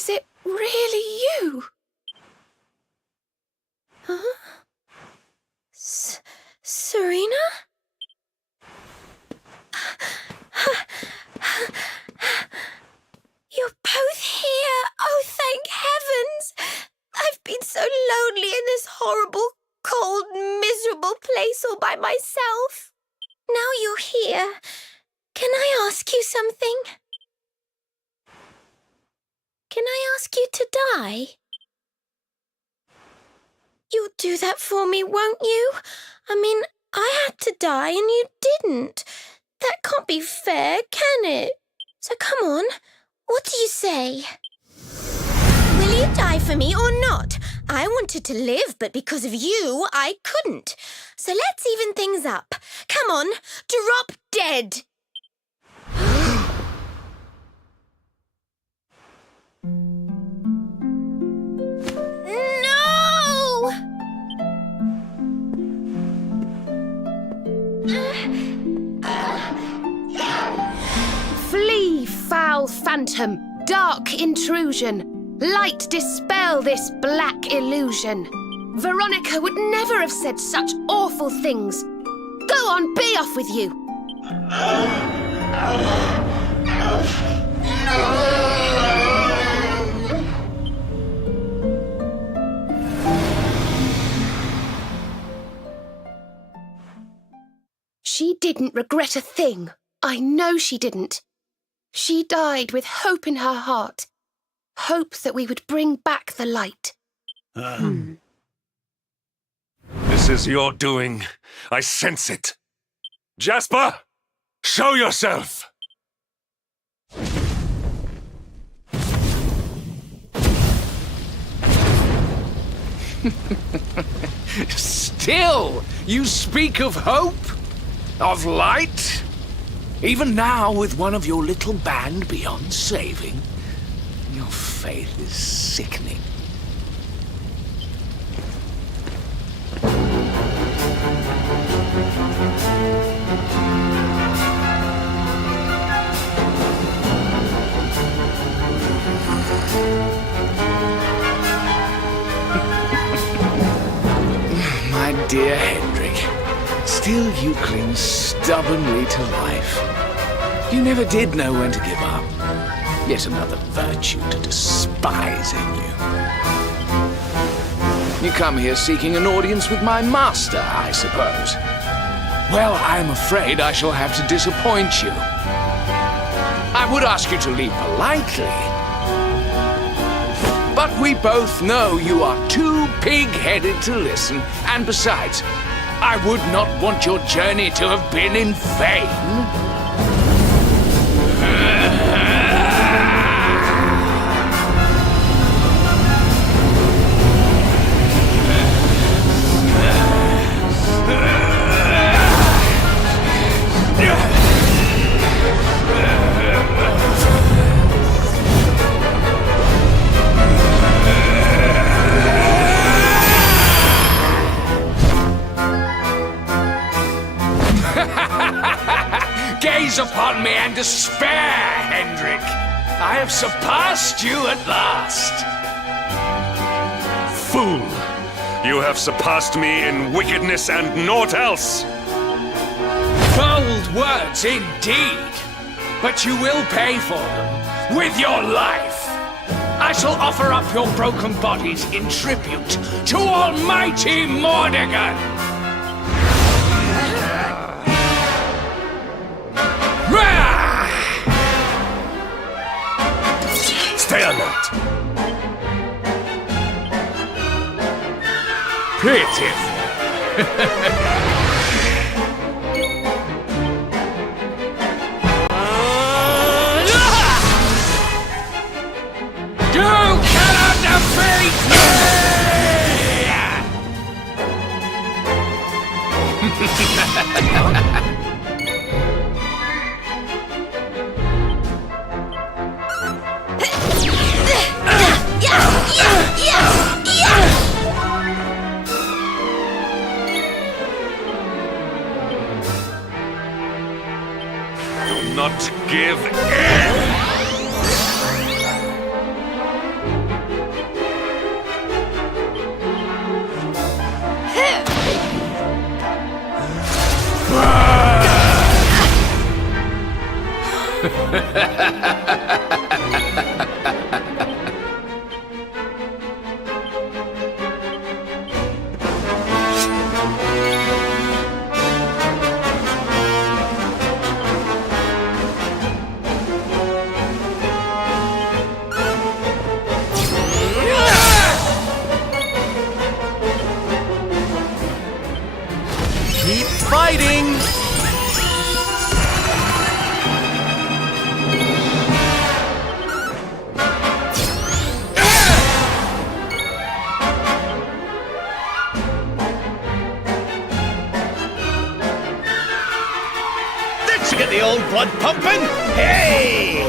is it really you? Huh? Serena? You're both here! Oh, thank heavens! I've been so lonely in this horrible, cold, miserable place all by myself. Now you're here. Can I ask you something? Can I ask you to die? You'll do that for me, won't you? I mean, I had to die and you didn't. That can't be fair, can it? So come on, what do you say? Will you die for me or not? I wanted to live, but because of you, I couldn't. So let's even things up. Come on, drop dead. No! Flee, foul phantom, dark intrusion. Light dispel this black illusion. Veronica would never have said such awful things. Go on, be off with you. She didn't regret a thing. I know she didn't. She died with hope in her heart. Hope that we would bring back the light. This is your doing. I sense it. Jasper, show yourself! Still, you speak of hope? Of light? Even now, with one of your little band beyond saving, your faith is sickening. My dear Hendrik, still you cling stubbornly to life. You never did know when to give up. Yet another virtue to despise in you. You come here seeking an audience with my master, I suppose. Well, I'm afraid I shall have to disappoint you. I would ask you to leave politely, but we both know you are too pig-headed to listen, and besides, I would not want your journey to have been in vain. Gaze upon me and despair, Hendrik. I have surpassed you at last. Fool! You have surpassed me in wickedness and naught else! Bold words indeed, but you will pay for them with your life. I shall offer up your broken bodies in tribute to Almighty Mordegon. Stay alert! Pitiful. You cannot defeat me! Do not give in! Keep fighting! Let's get the old blood pumping! Hey!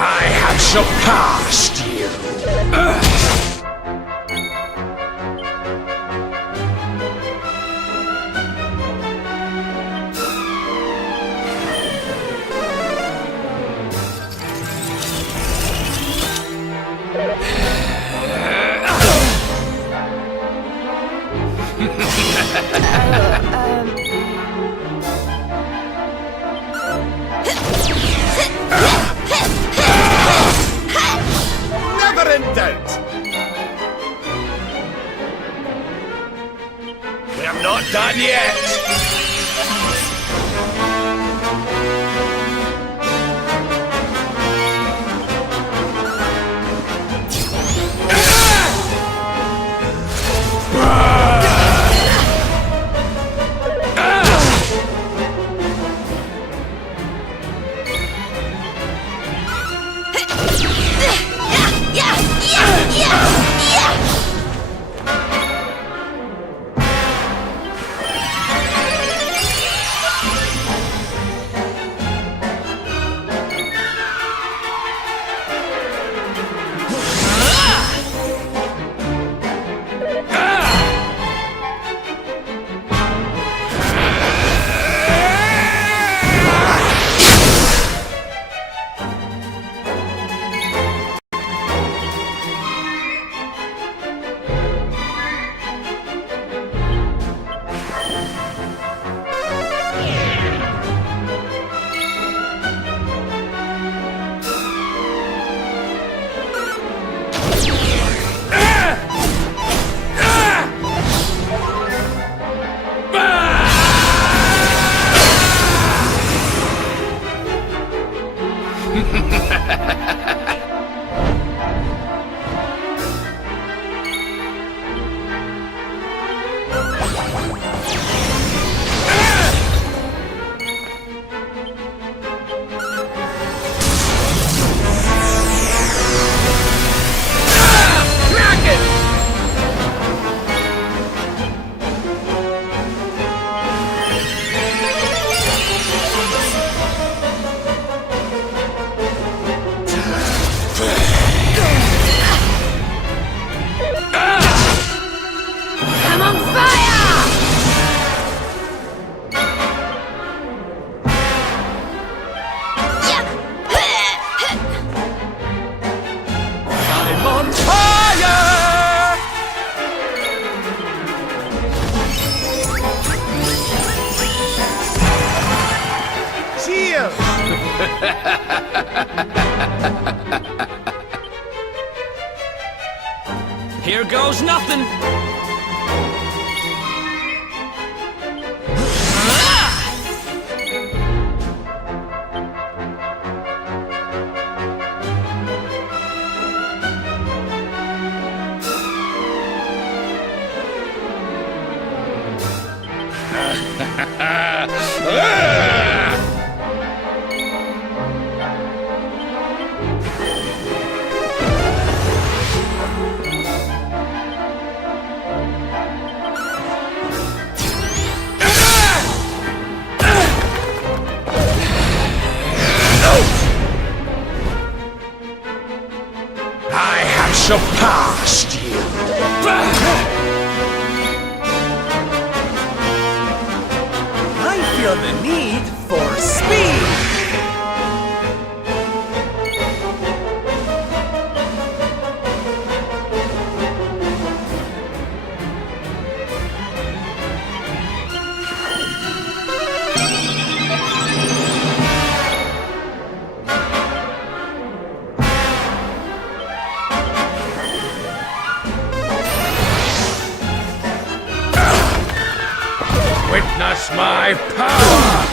I have surpassed you. Never in doubt! We're not done yet! I'm on fire! I'm on fire! Cheers! Here goes nothing! I have surpassed you. I feel the need for speed! Witness my power!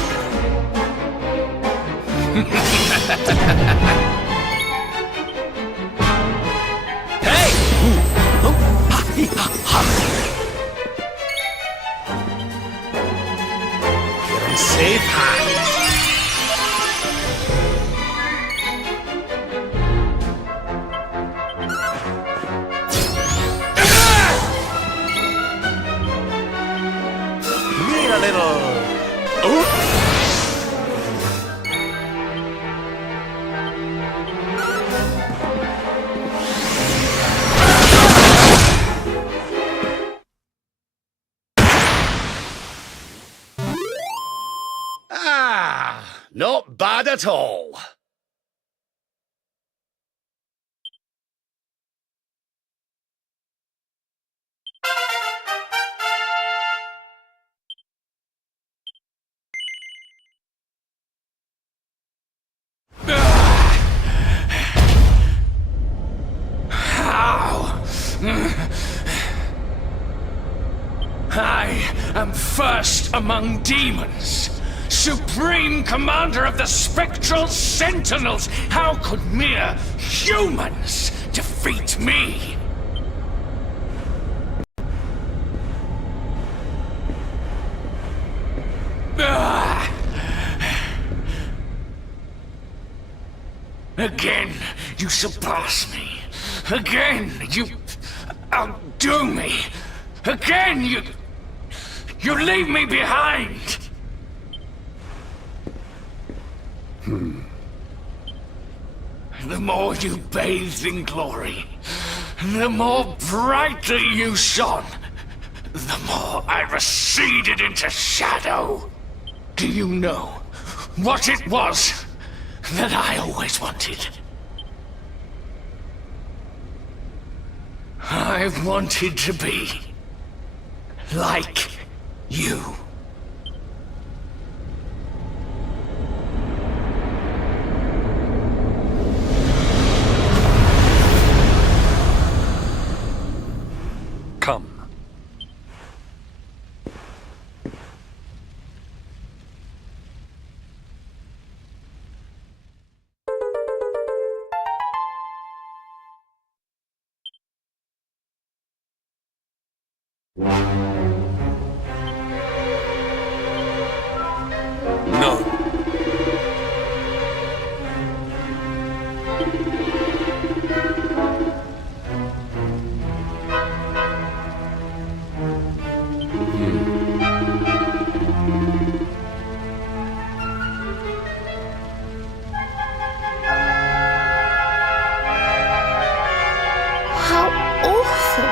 Hey! You're in safe hands. Need a little... Not bad at all. How? I am first among demons. Supreme commander of the spectral sentinels. How could mere humans defeat me? Again, you surpass me. Again, you outdo me. Again, you leave me behind. The more you bathed in glory, the more brightly you shone, the more I receded into shadow. Do you know what it was that I always wanted? I wanted to be like you. Come. No. How awful.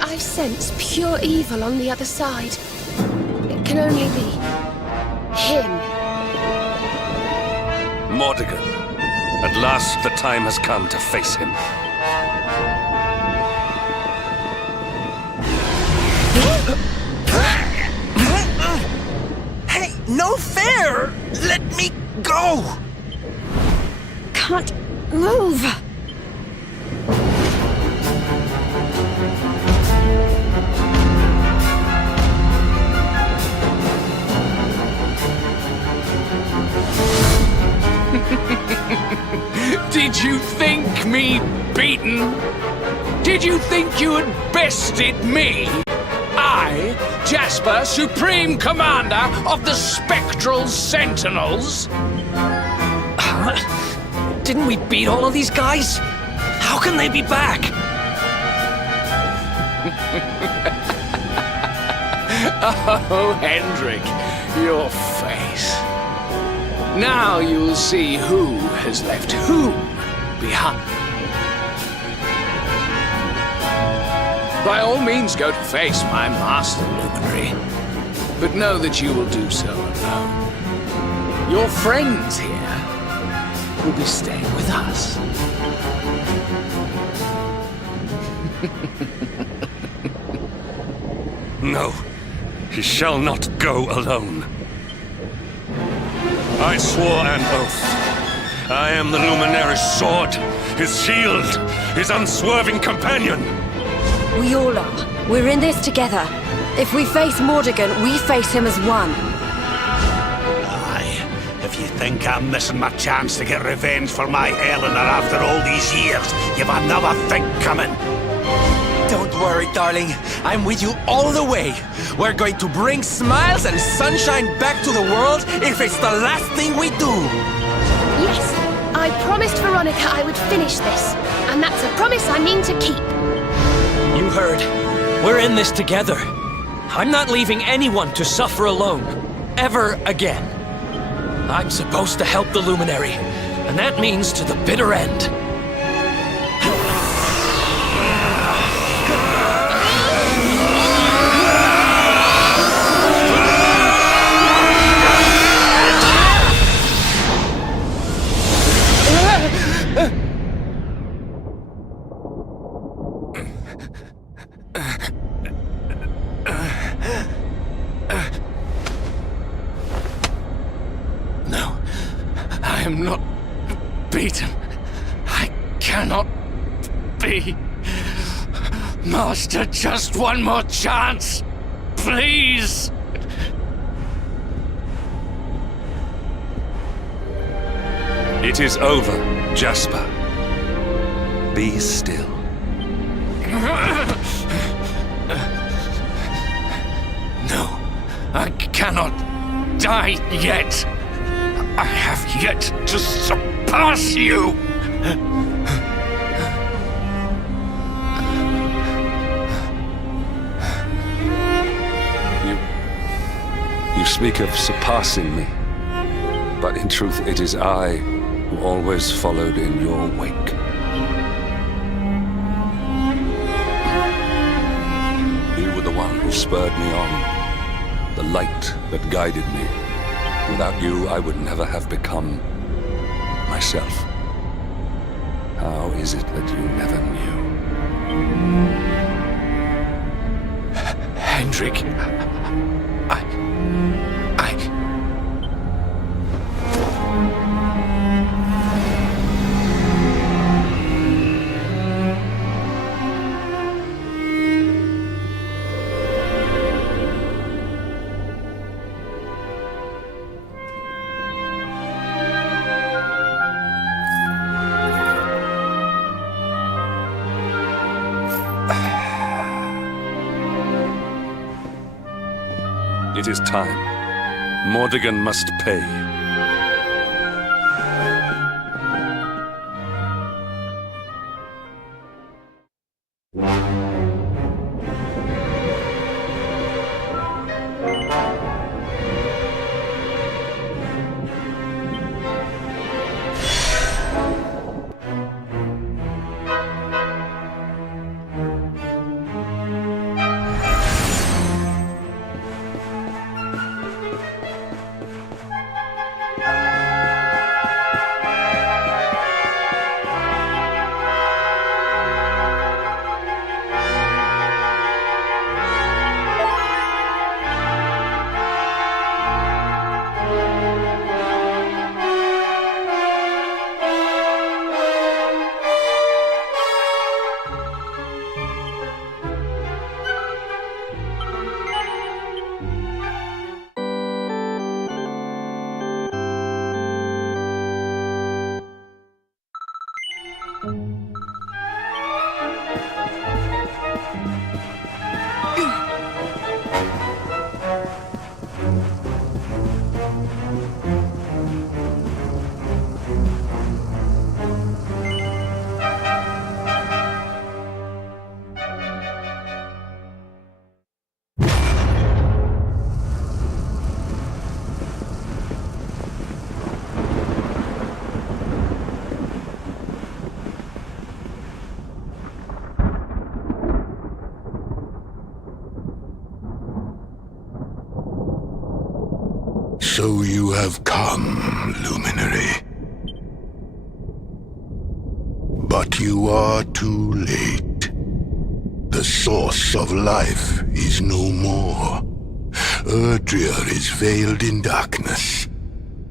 I sense pure evil on the other side. It can only be him. Mordigan. At last the time has come to face him. no fair! Let me go! Can't move. Did you think me beaten? Did you think you had bested me? I, Jasper, Supreme Commander of the Spectral Sentinels? Huh? Didn't we beat all of these guys? How can they be back? Oh, Hendrik, your face. Now you'll see who has left whom behind. By all means, go to face my master, Luminary. But know that you will do so alone. Your friends here will be staying with us. No, he shall not go alone. I swore an oath. I am the Luminary's sword, his shield, his unswerving companion. We all are. We're in this together. If we face Mordegon, we face him as one. Aye, if you think I'm missing my chance to get revenge for my Eleanor after all these years, you've another thing coming. Don't worry, darling. I'm with you all the way. We're going to bring smiles and sunshine back to the world if it's the last thing we do. Yes, I promised Veronica I would finish this, and that's a promise I mean to keep. You heard. We're in this together. I'm not leaving anyone to suffer alone. Ever again. I'm supposed to help the Luminary, and that means to the bitter end. I am not beaten. I cannot be. Master, just one more chance. Please. It is over, Jasper. Be still. No, I cannot die yet. I have yet to surpass you! You speak of surpassing me, but in truth it is I who always followed in your wake. You were the one who spurred me on, the light that guided me. Without you, I would never have become myself. How is it that you never knew? Hendrik, It is time. Mordegon must pay. So you have come, Luminary. But you are too late. The source of life is no more. Erdrea is veiled in darkness,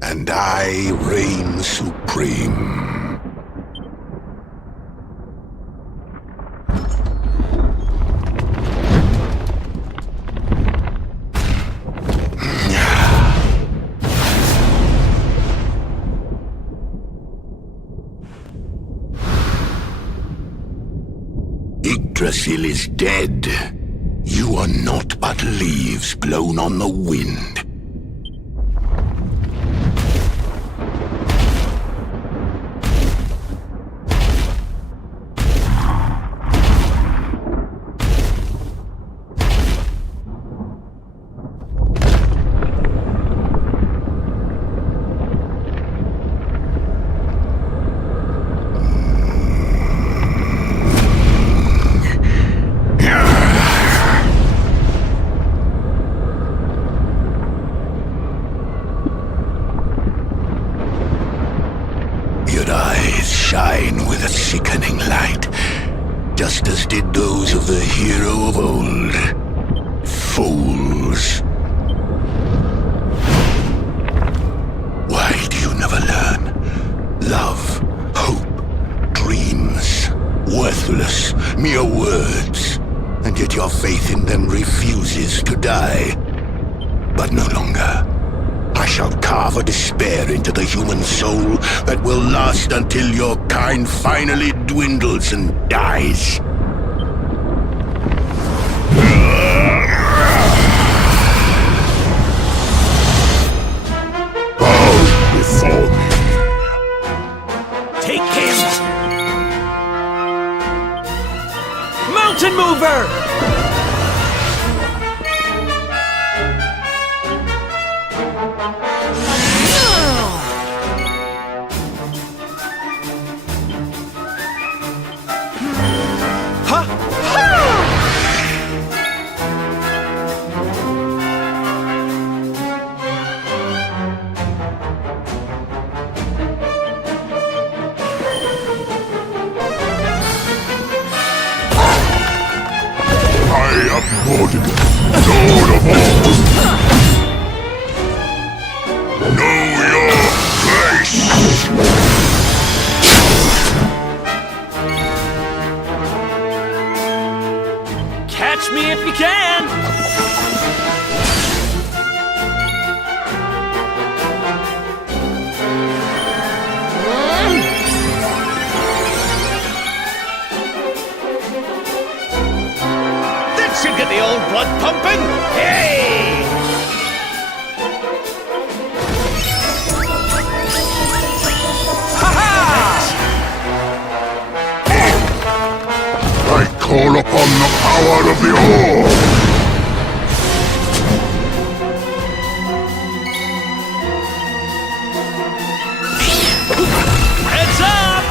and I reign supreme. Yggdrasil is dead. You are naught but leaves blown on the wind. Your eyes shine with a sickening light, just as did those of the hero of old. Fools. Why do you never learn? Love, hope, dreams, worthless, mere words, and yet your faith in them refuses to die. But no longer. I shall carve a despair into the human soul that will last until your kind finally dwindles and dies. Bow before me. Take him! Mountain Mover! Mordigan, Lord of all! Know your place! Catch me if you can! Should get the old blood pumping. Hey! Ha-ha! I call upon the power of the Orb! Heads up!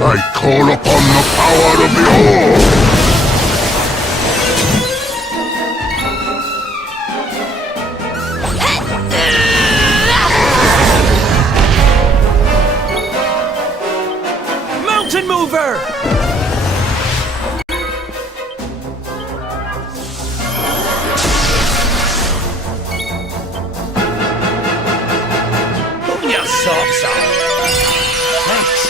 I call upon the power of the Orb! Mountain Mover! Open your socks up. Thanks.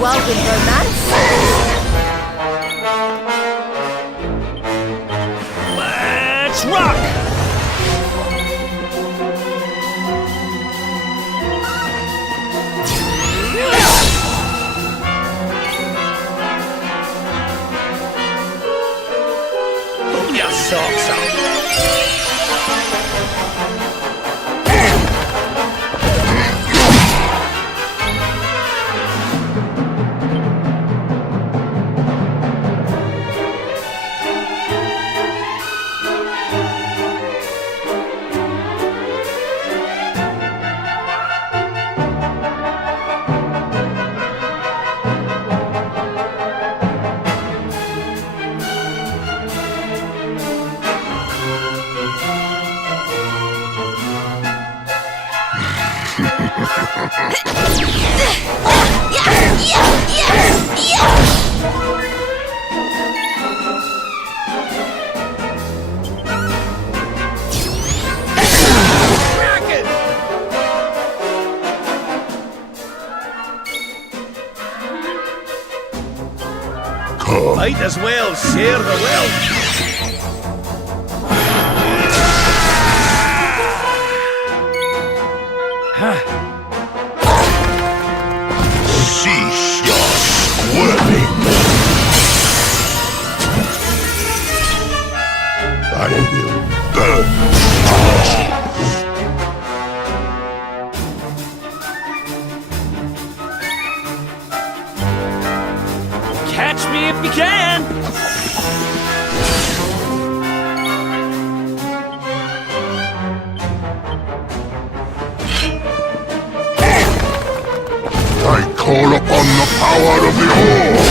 whirlwind romance. Let's rock! Pull your socks up. Might as well share the wealth. Cease your squirming. I will burn you. Catch me if you can! I call upon the power of the Orb!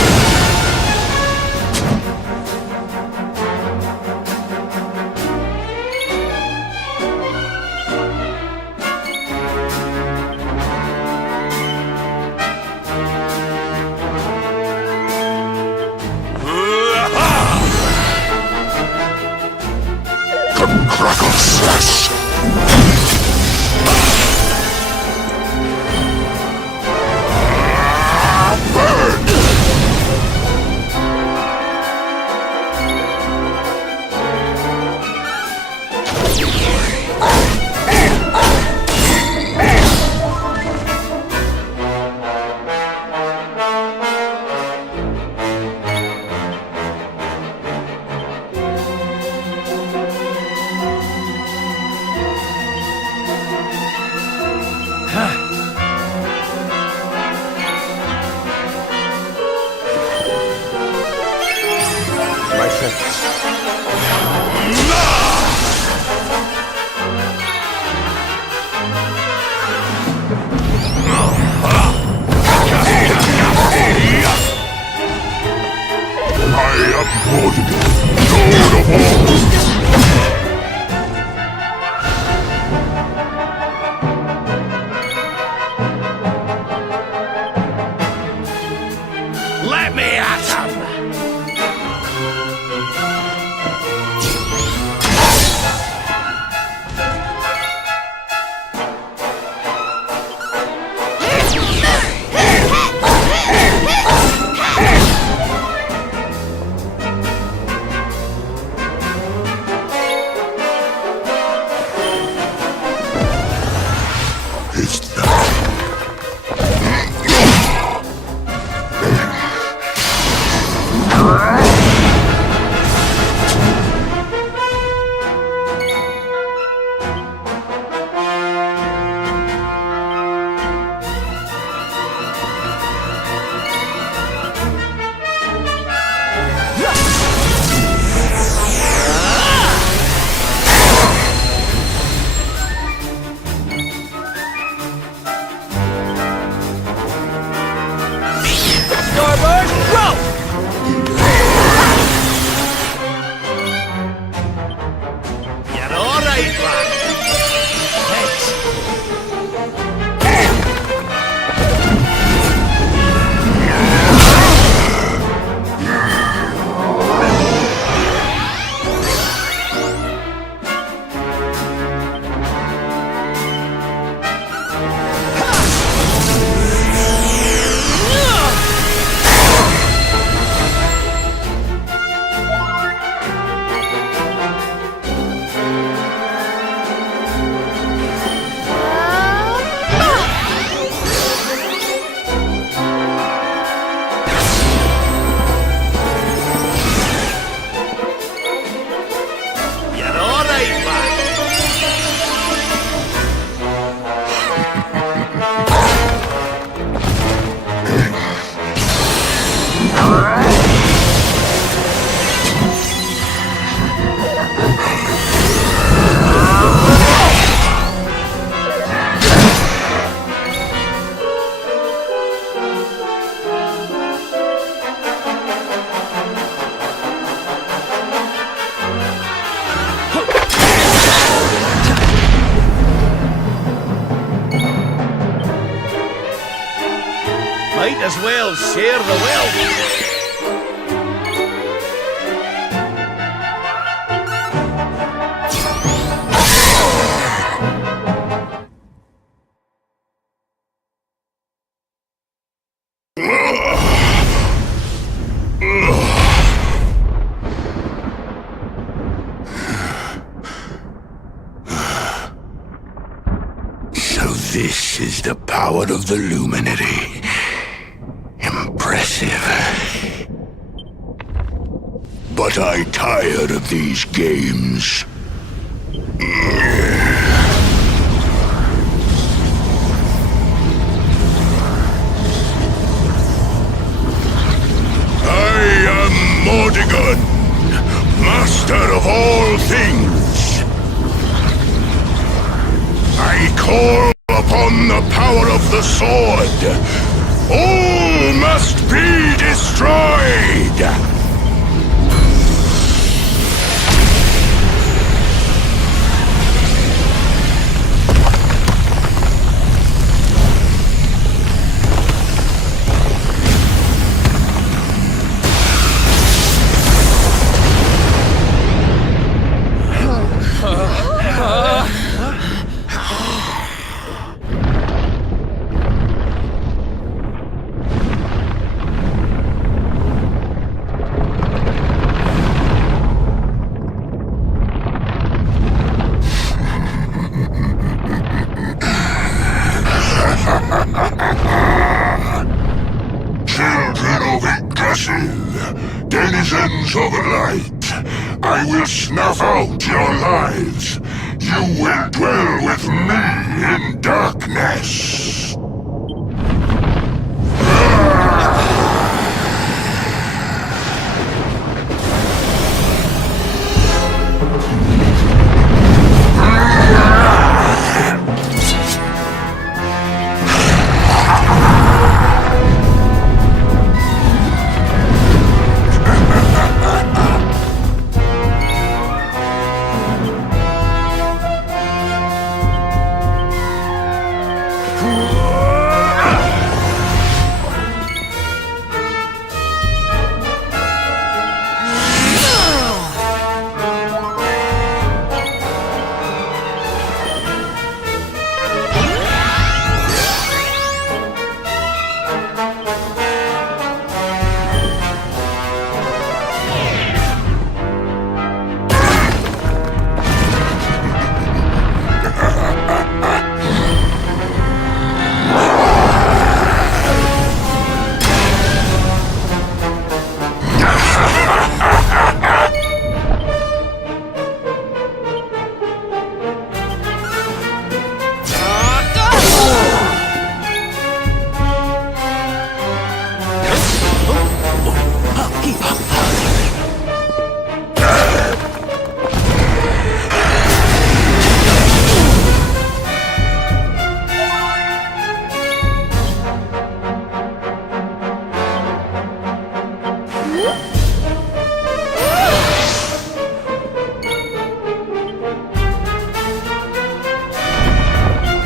Crackle slash! Burn! My friends. I am Morgan, Lord of All! Let me at him! Is that... Starburst, roll! You're all right, lad. Thanks. Might as well share the wealth. So this is the power of the Luminary. Impressive. But I tired of these games. I am Mordegon, master of all things. I call upon the power of the sword. All must be destroyed! Children of Elusive, denizens of light, I will snuff out your lives. You will dwell with me in darkness.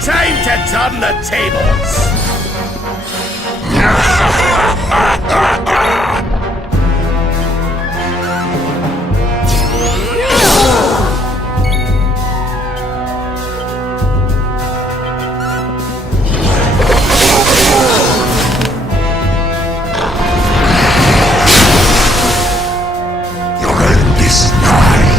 Time to turn the tables! Your end is nigh.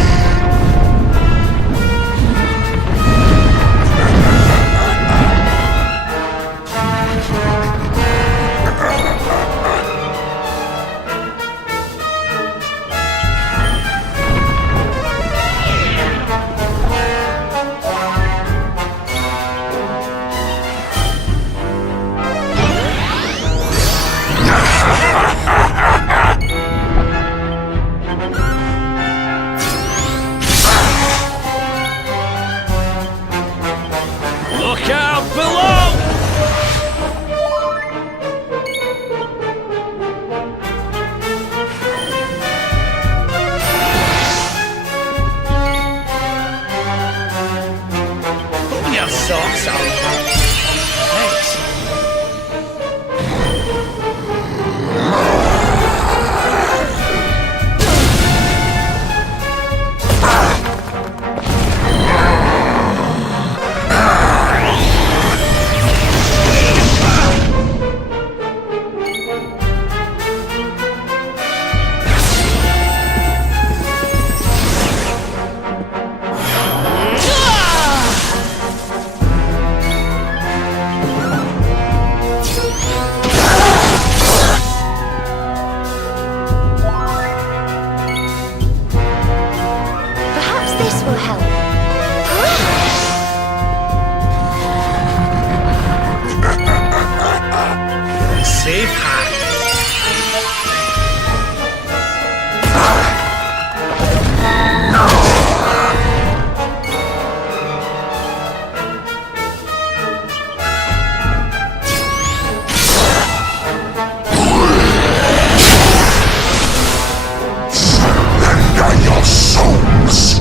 Look out below! Put your socks on. Thanks. This will help. Safe hands. Your souls!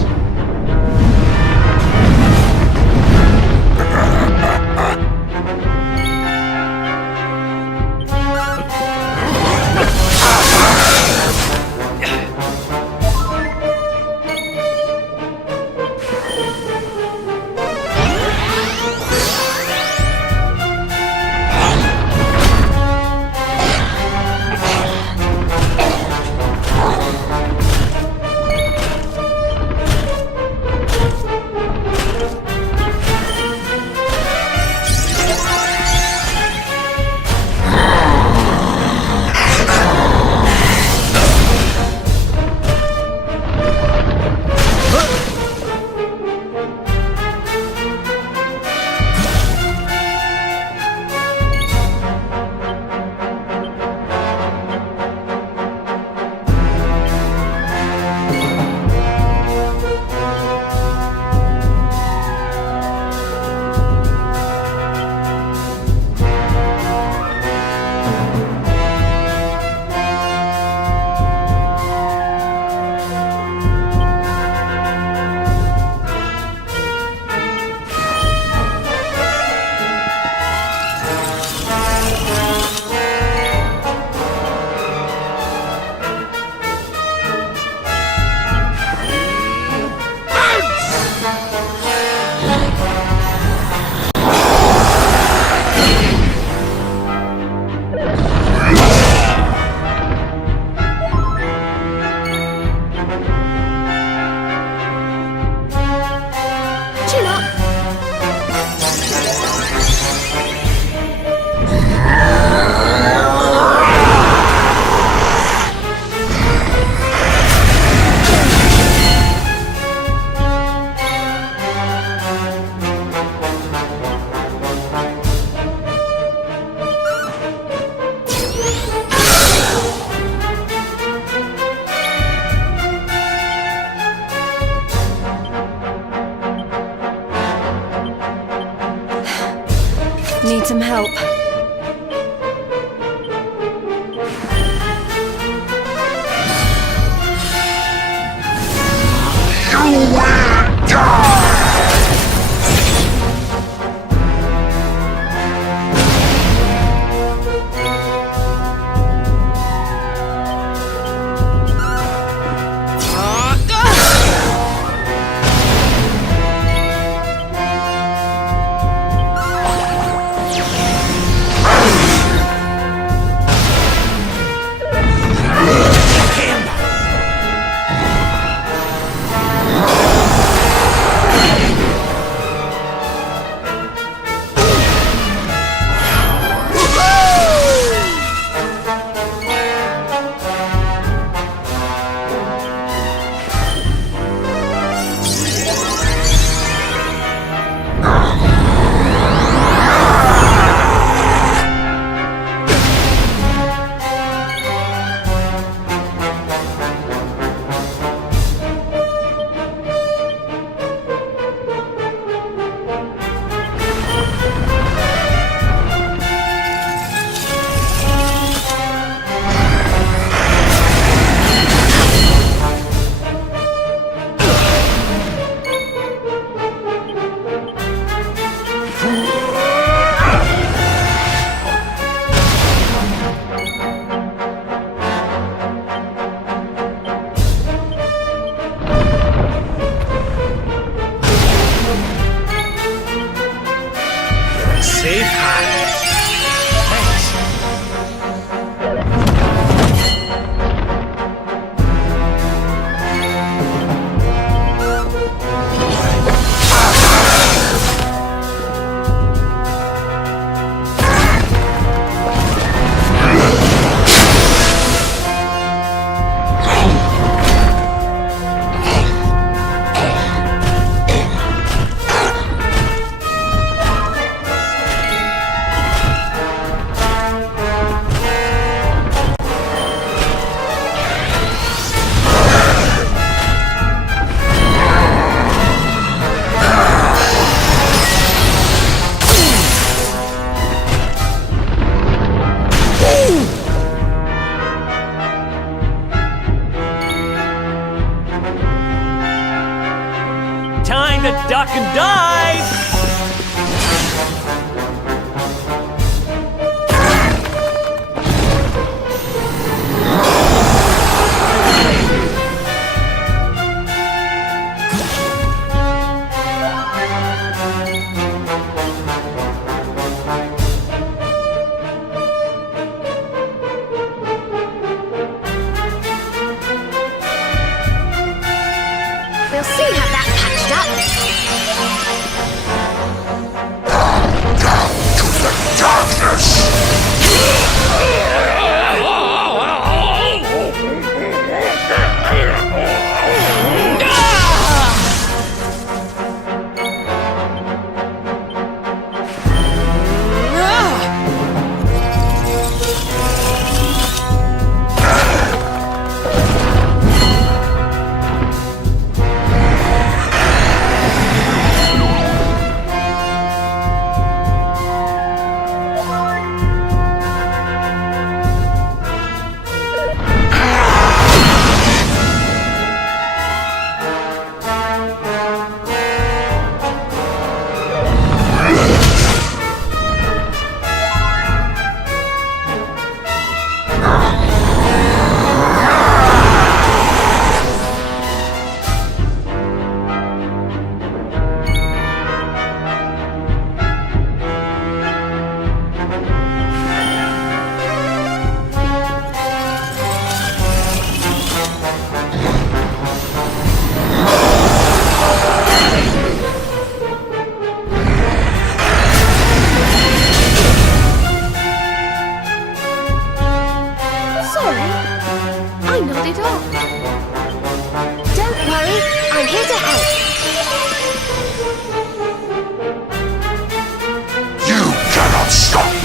Need some help. You will die! Time to duck and dive! We'll soon have that patched up. I nodded off. Don't worry, I'm here to help. You cannot stop me!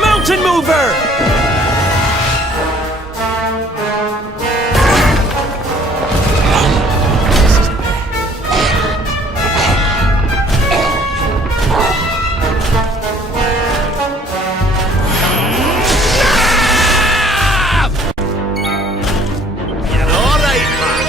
Mountain Mover! You're all right, man.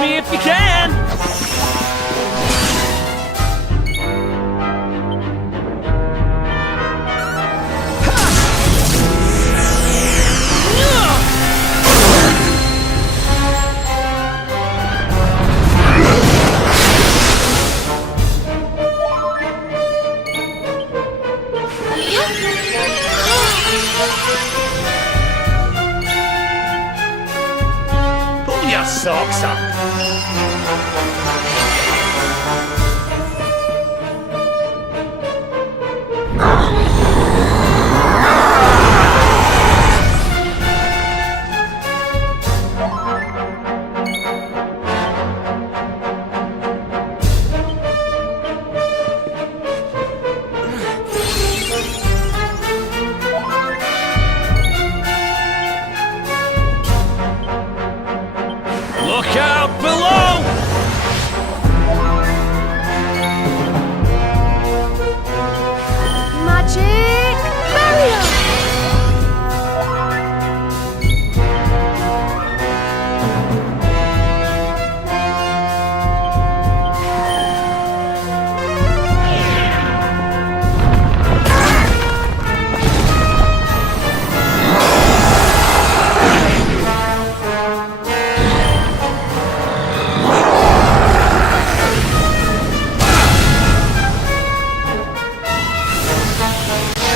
me if you can! Pull your socks up. Look out below! Magic barrier!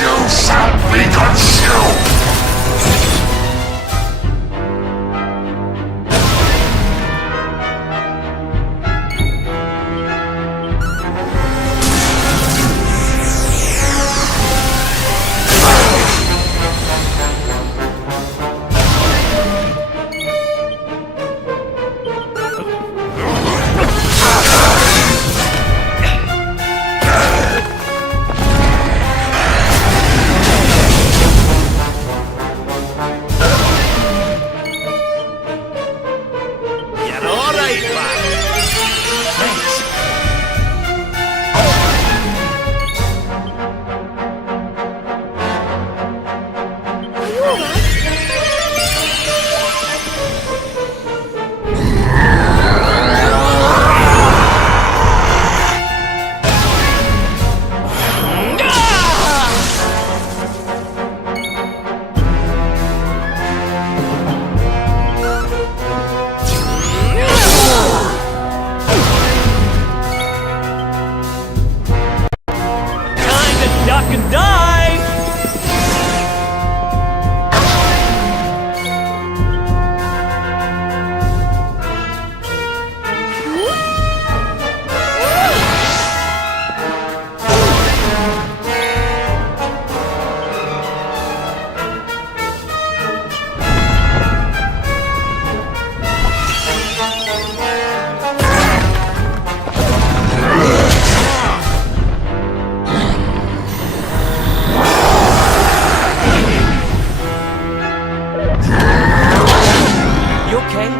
You shall be consumed! You're all right, lad. Thanks. Are you alright? Time to duck and dive! You okay?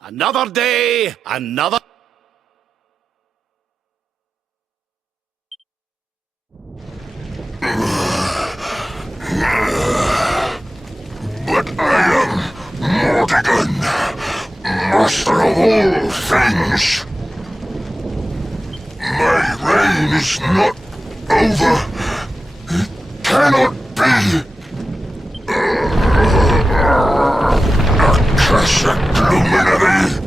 Another day, another... But I am Mortigan, master of all things. My reign is not over. It cannot be. Accursed luminary.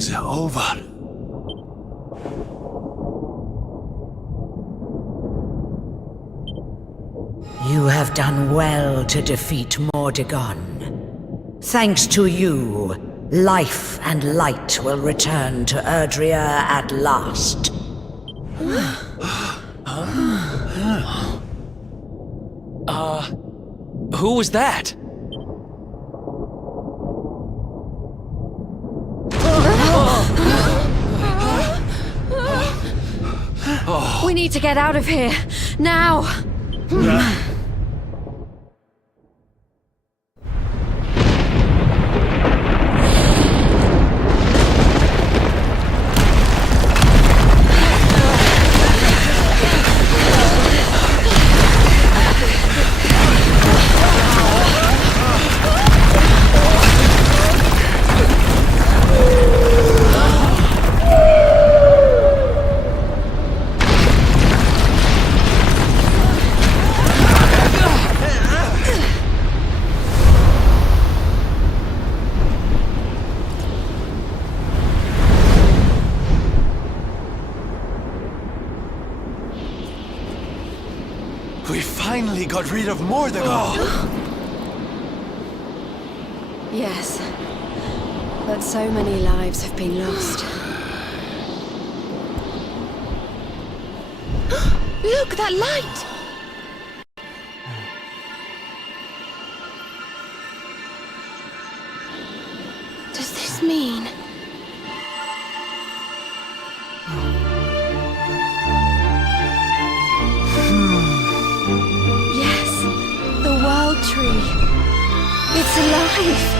is over. You have done well to defeat Mordegon. Thanks to you, life and light will return to Erdrea at last. Who was that? We need to get out of here, now! We finally got rid of Mordegon! Yes. But so many lives have been lost. Look, that light! Does this mean... Yes, the World Tree. It's alive!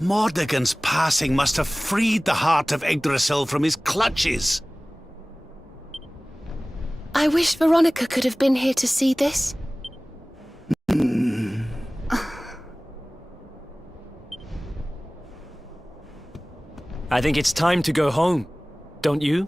Mordegon's passing must have freed the heart of Yggdrasil from his clutches. I wish Veronica could have been here to see this. I think it's time to go home, don't you?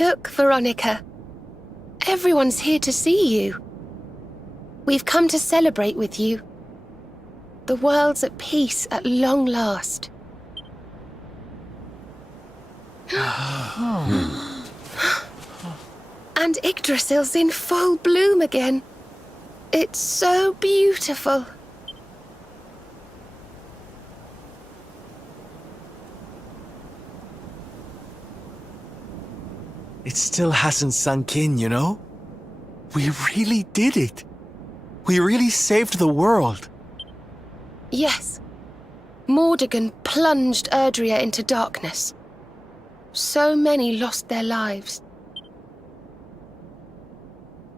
Look, Veronica. Everyone's here to see you. We've come to celebrate with you. The world's at peace at long last. And Yggdrasil's in full bloom again. It's so beautiful. It still hasn't sunk in, you know? We really did it. We really saved the world. Yes. Mordegon plunged Erdrea into darkness. So many lost their lives.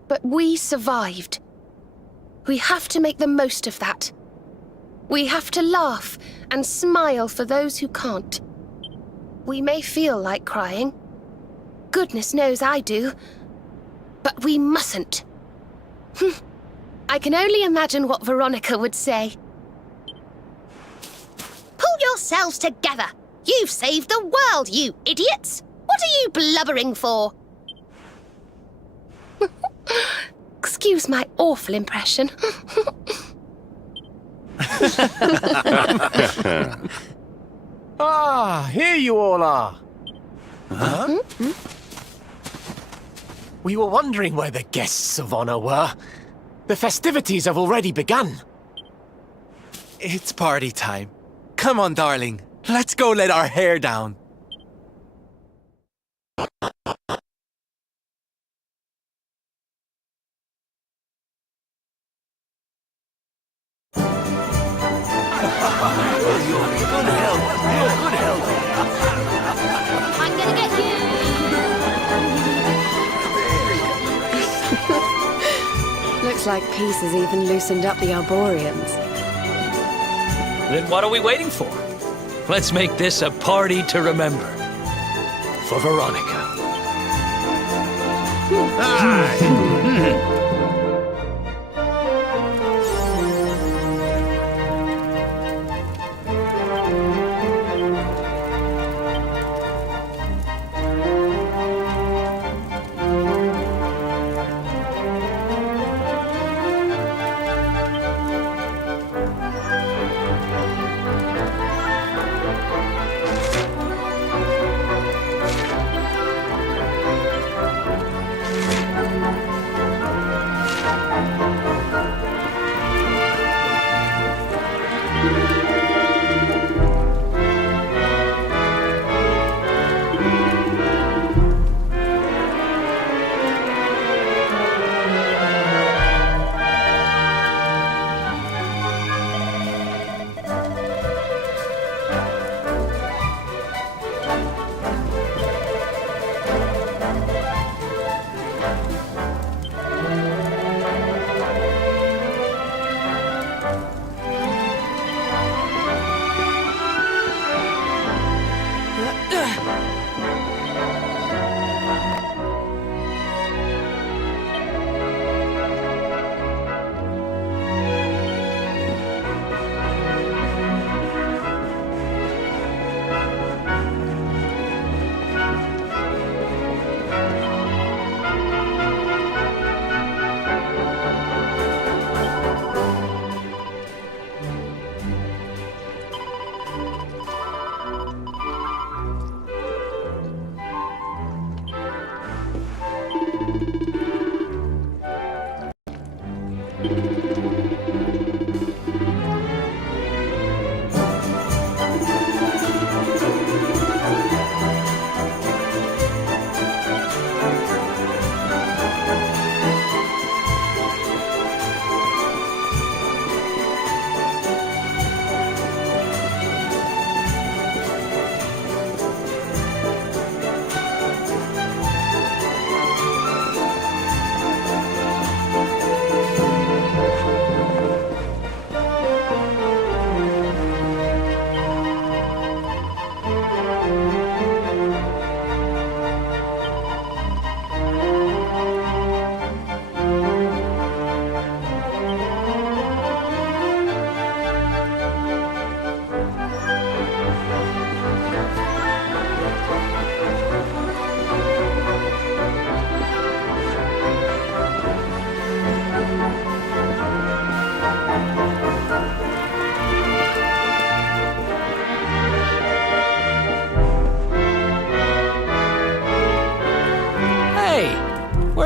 But we survived. We have to make the most of that. We have to laugh and smile for those who can't. We may feel like crying. Goodness knows I do. But we mustn't. I can only imagine what Veronica would say. Pull yourselves together! You've saved the world, you idiots! What are you blubbering for? Excuse my awful impression. Ah, here you all are. Huh? We were wondering where the guests of honor were. The festivities have already begun. It's party time. Come on, darling. Let's go let our hair down. I'm gonna get you! Looks like peace has even loosened up the Arboreans. Then what are we waiting for? Let's make this a party to remember. For Veronica.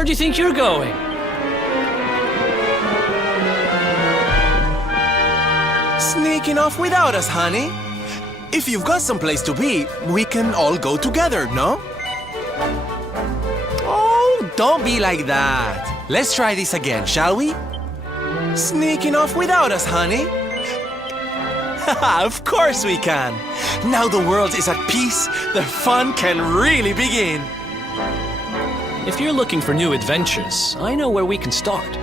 Where do you think you're going? Sneaking off without us, honey. If you've got someplace to be, we can all go together, no? Oh, don't be like that. Let's try this again, shall we? Sneaking off without us, honey. Of course we can. Now the world is at peace, the fun can really begin. If you're looking for new adventures, I know where we can start.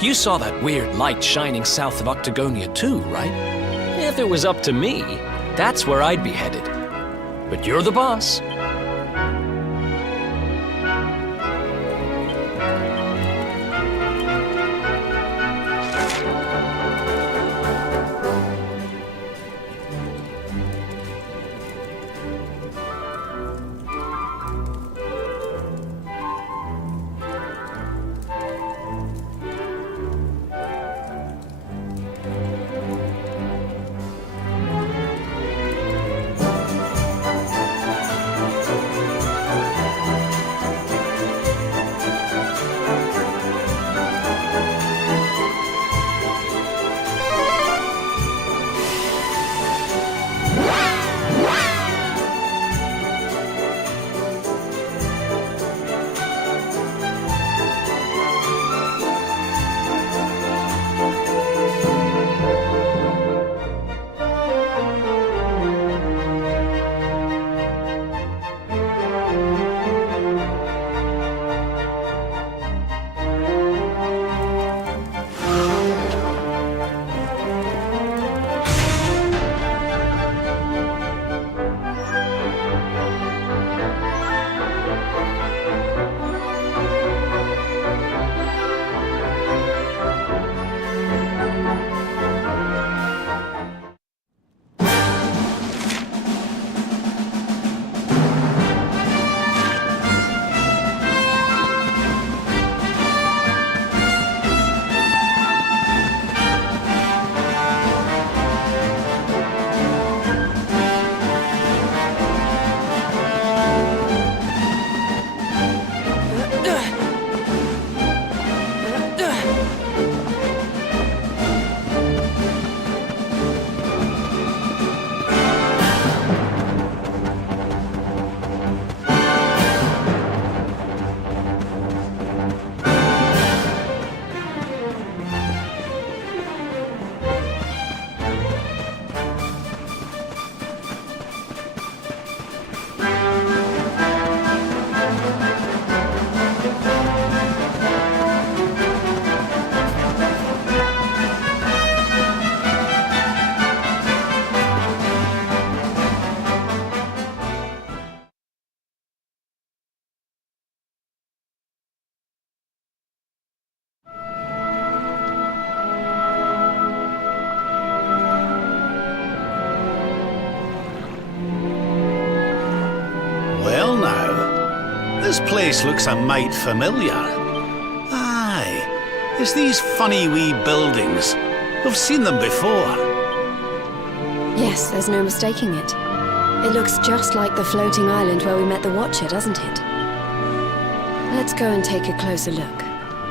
You saw that weird light shining south of Octagonia too, right? If it was up to me, that's where I'd be headed. But you're the boss. This place looks a mite familiar. Aye, it's these funny wee buildings. We've seen them before. Yes, there's no mistaking it. It looks just like the floating island where we met the Watcher, doesn't it? Let's go and take a closer look.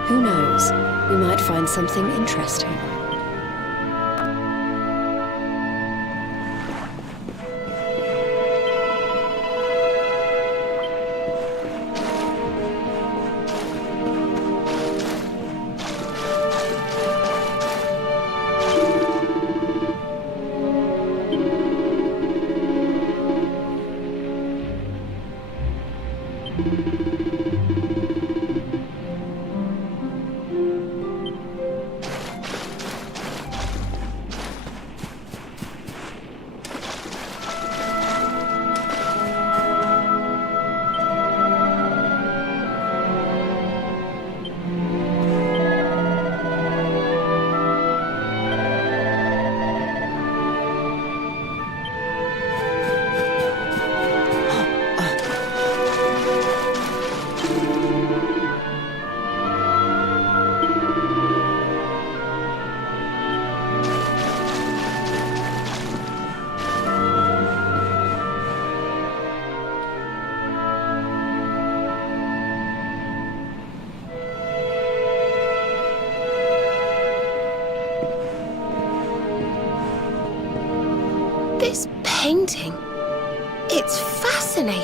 Who knows? We might find something interesting.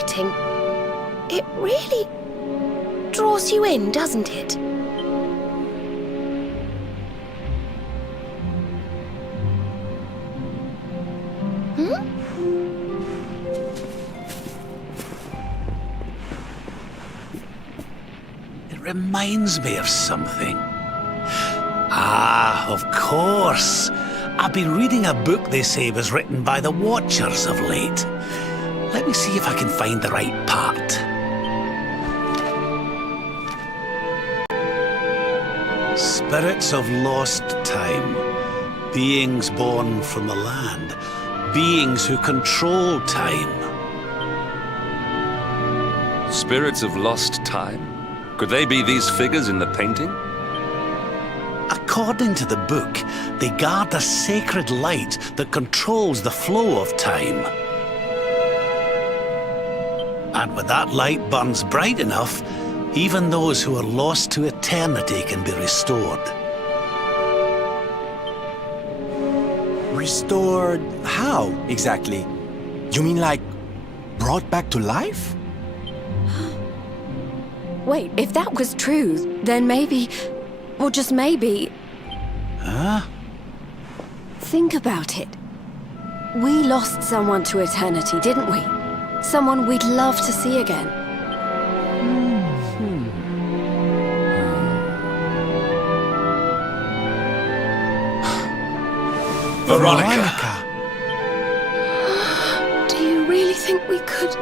writing. It really draws you in, doesn't it? It reminds me of something. Ah, of course. I've been reading a book they say was written by the Watchers of late. Let me see if I can find the right part. Spirits of lost time. Beings born from the land. Beings who control time. Spirits of lost time? Could they be these figures in the painting? According to the book, they guard a sacred light that controls the flow of time. And when that light burns bright enough, even those who are lost to eternity can be restored. Restored how, exactly? You mean like brought back to life? Wait, if that was true, then maybe, or just maybe... Huh? Think about it. We lost someone to eternity, didn't we? Someone we'd love to see again. Veronica! Do you really think we could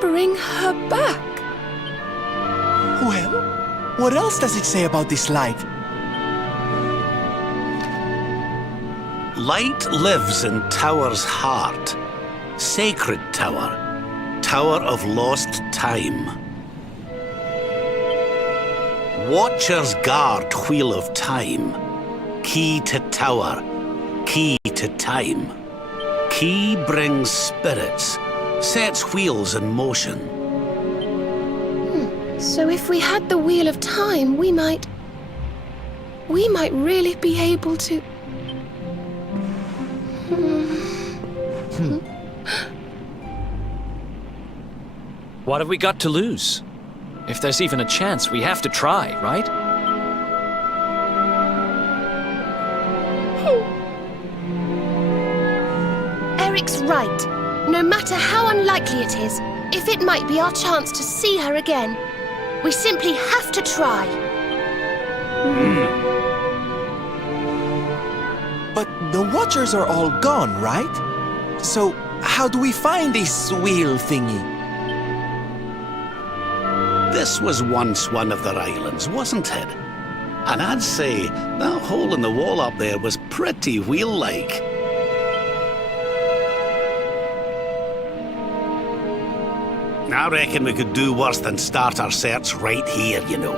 bring her back? Well, what else does it say about this light? Light lives in Tower's heart. Sacred Tower. Tower of lost time. Watchers guard Wheel of Time. Key to Tower. Key to time. Key brings spirits. Sets wheels in motion. So if we had the Wheel of Time, we might really be able to... What have we got to lose? If there's even a chance, we have to try, right? Eric's right. No matter how unlikely it is, if it might be our chance to see her again, we simply have to try. But the Watchers are all gone, right? So how do we find this wheel thingy? This was once one of their islands, wasn't it? And I'd say that hole in the wall up there was pretty wheel-like. I reckon we could do worse than start our search right here, you know.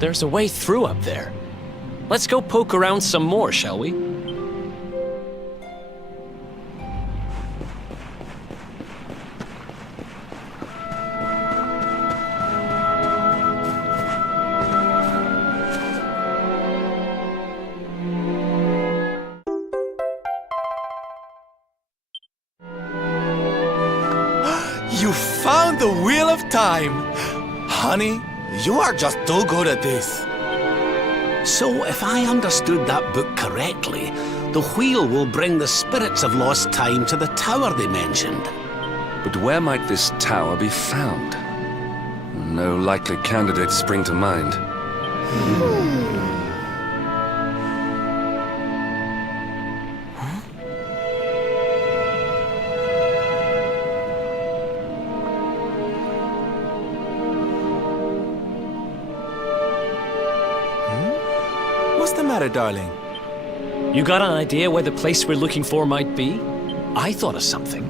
There's a way through up there. Let's go poke around some more, shall we? You found the Wheel of Time! Honey, you are just too good at this. So, if I understood that book correctly, the wheel will bring the spirits of lost time to the tower they mentioned. But where might this tower be found? No likely candidates spring to mind. What's the matter, darling? You got an idea where the place we're looking for might be? I thought of something.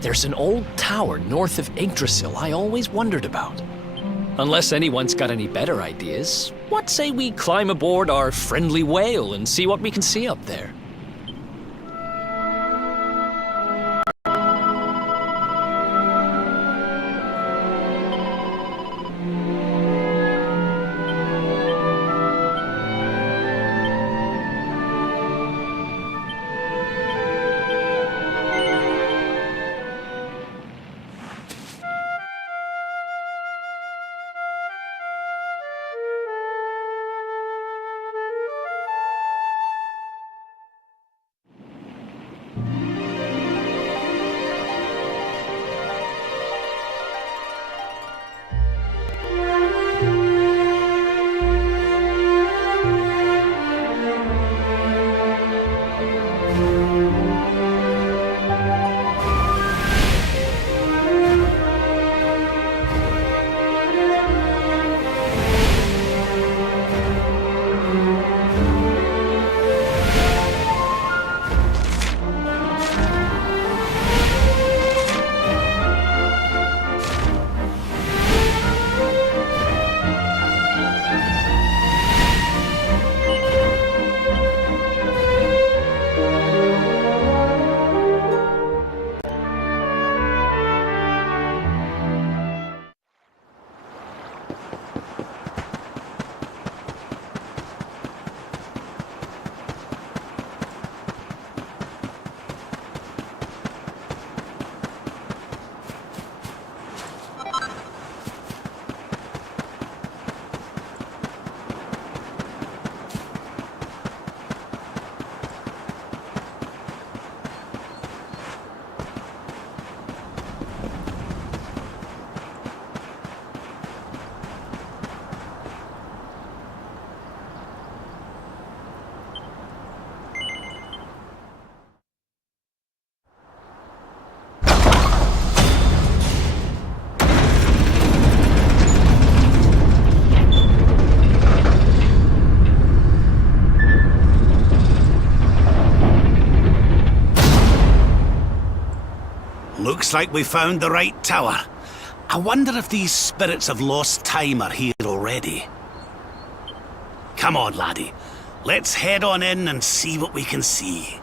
There's an old tower north of Yggdrasil I always wondered about. Unless anyone's got any better ideas, what say we climb aboard our friendly whale and see what we can see up there? Looks like we found the right tower. I wonder if these spirits of lost time are here already. Come on, laddie. Let's head on in and see what we can see.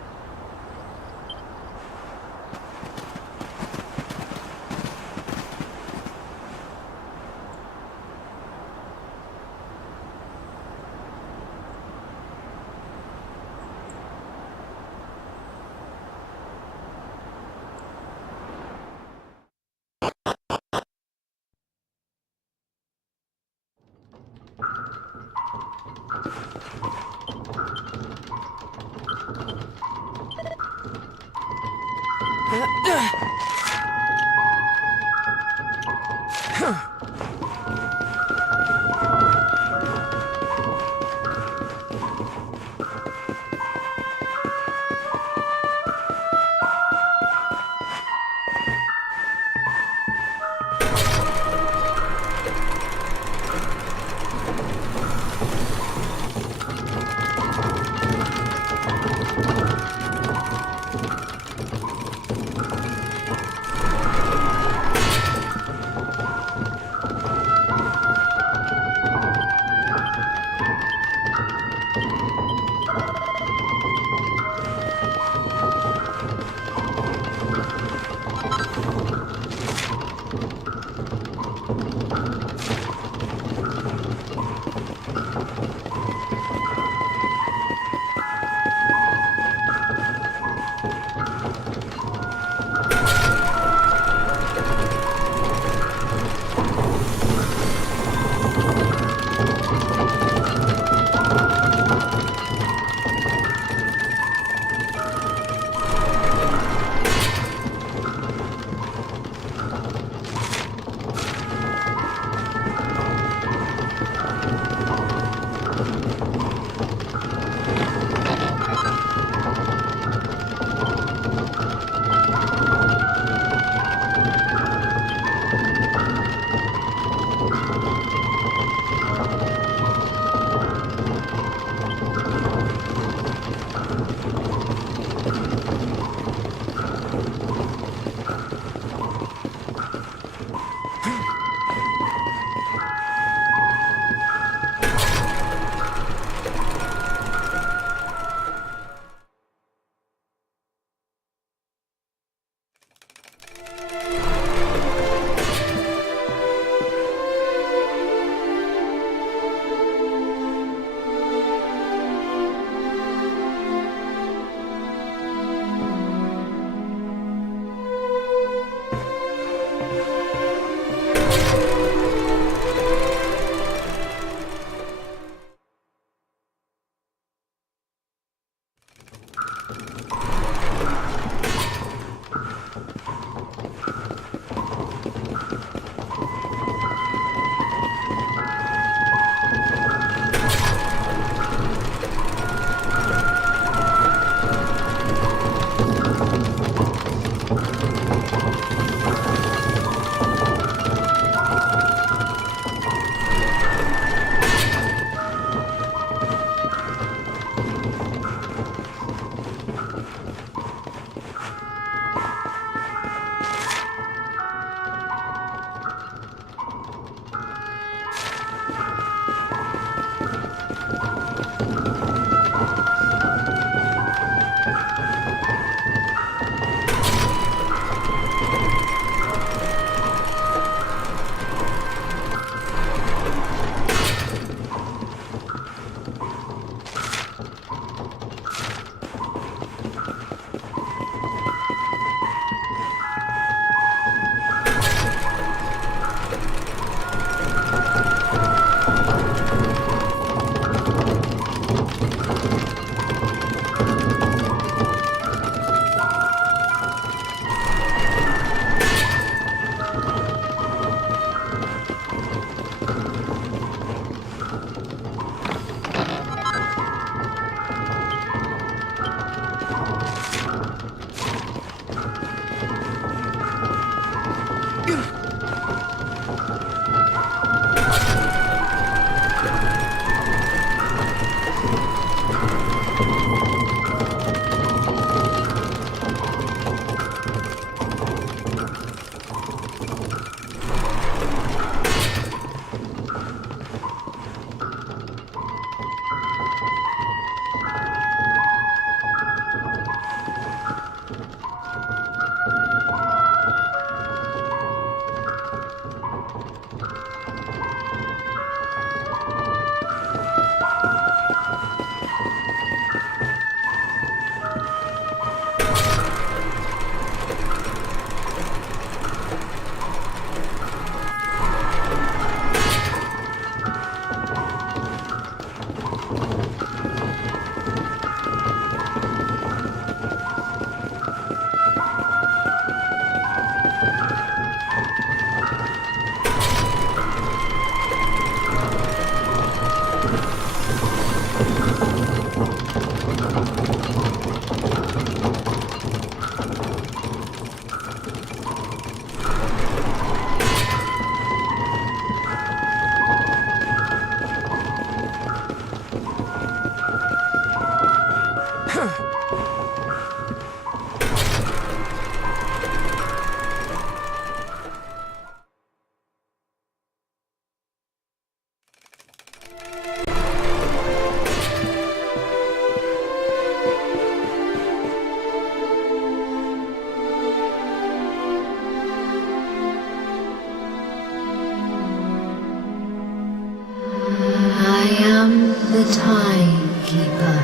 timekeeper,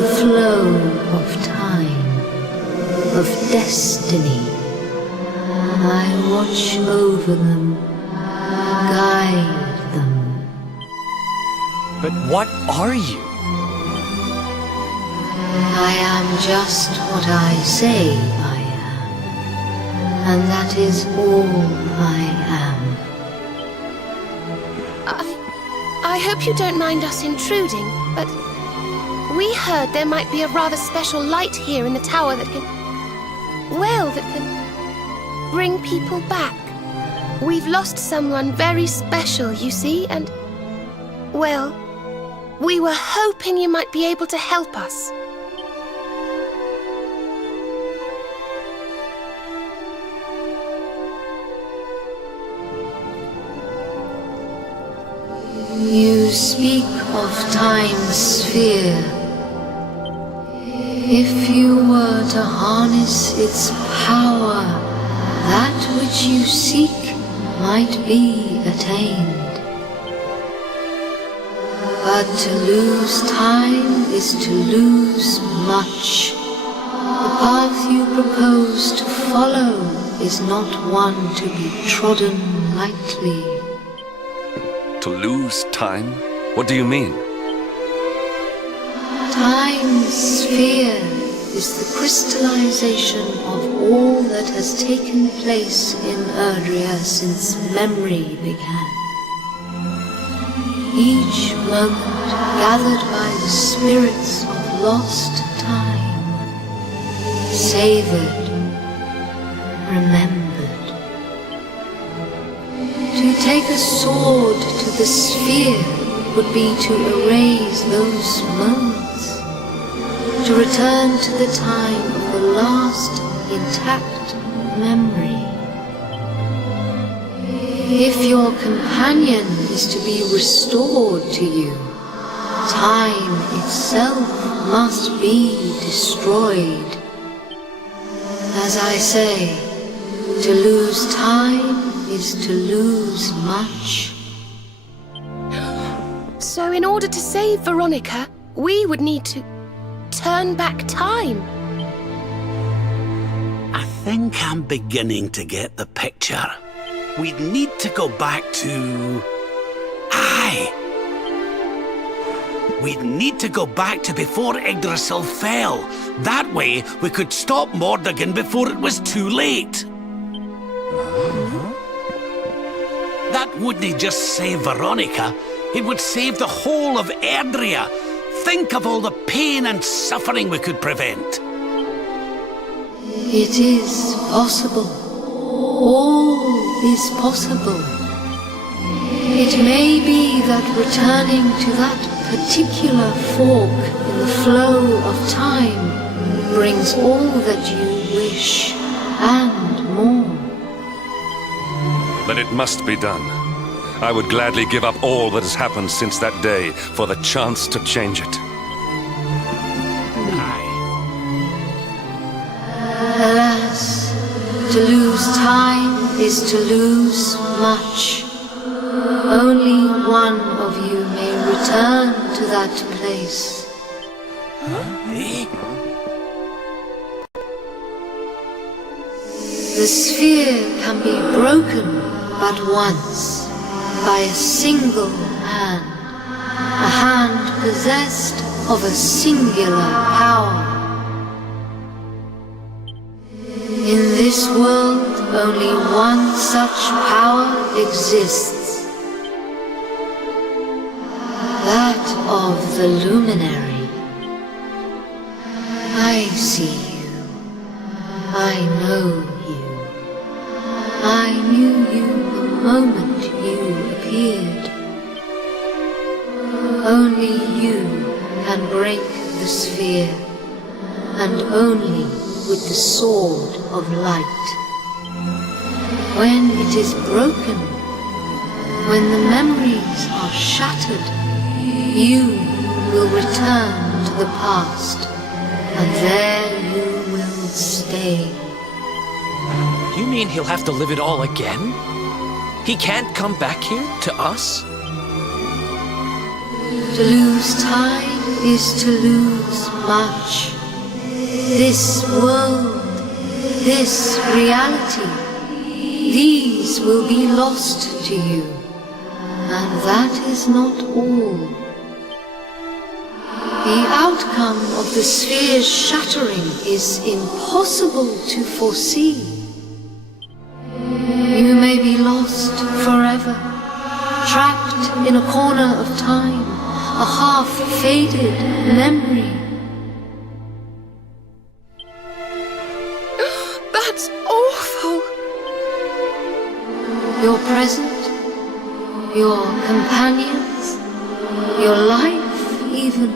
the flow of time, of destiny. I watch over them, guide them. But what are you? I am just what I say I am, and that is all I am. I hope you don't mind us intruding, but we heard there might be a rather special light here in the tower that can bring people back. We've lost someone very special, you see, and, well, we were hoping you might be able to help us. You speak of time's sphere. If you were to harness its power, that which you seek might be attained. But to lose time is to lose much. The path you propose to follow is not one to be trodden lightly. To lose time? What do you mean? Time's sphere is the crystallization of all that has taken place in Erdrea since memory began. Each moment gathered by the spirits of lost time, savored, remembered. To take a sword to the sphere would be to erase those moments, to return to the time of the last intact memory. If your companion is to be restored to you, time itself must be destroyed. As I say, to lose time is to lose much. So in order to save Veronica, we would need to turn back time. I think I'm beginning to get the picture. We'd need to go back to... We'd need to go back to before Yggdrasil fell. That way, we could stop Mordegon before it was too late. That wouldn't just save Veronica, it would save the whole of Erdrea. Think of all the pain and suffering we could prevent. It is possible. All is possible. It may be that returning to that particular fork in the flow of time brings all that you wish and more. Then it must be done. I would gladly give up all that has happened since that day for the chance to change it. Alas, to lose time is to lose much. Only one of you may return to that place. The sphere can be broken but once, by a single hand, a hand possessed of a singular power. In this world, only one such power exists. That of the luminary. I see you. I know you. I knew you the moment you appeared. Only you can break the sphere, and only with the sword of light. When it is broken, when the memories are shattered, you will return to the past, and there you will stay. You mean he'll have to live it all again? He can't come back here to us? To lose time is to lose much. This world, this reality, these will be lost to you. And that is not all. The outcome of the sphere's shattering is impossible to foresee. You may be lost forever, trapped in a corner of time, a half-faded memory. That's awful. Your present, your companions, your life even,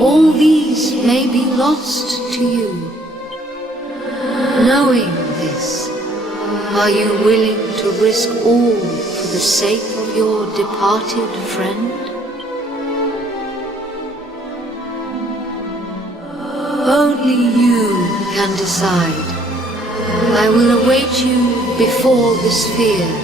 all these may be lost to you. Knowing this, are you willing to risk all for the sake of your departed friend? Only you can decide. I will await you before the sphere.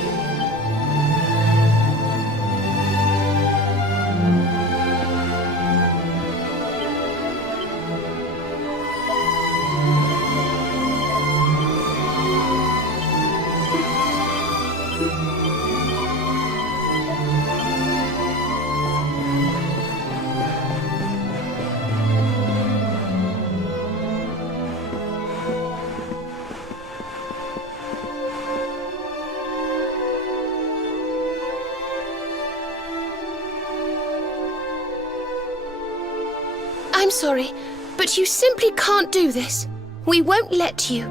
I'm sorry, but you simply can't do this. We won't let you.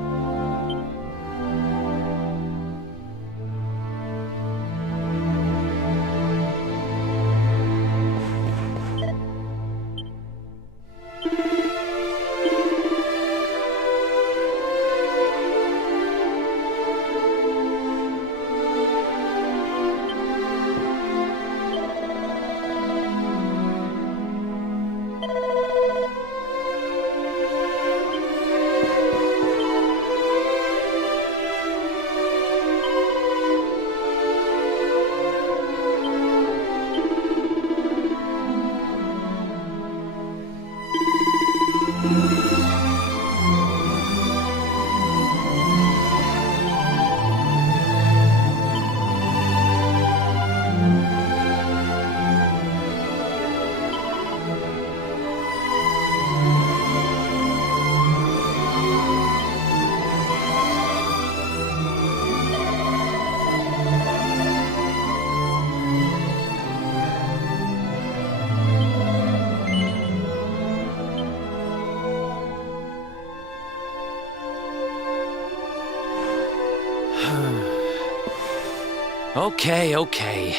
Okay.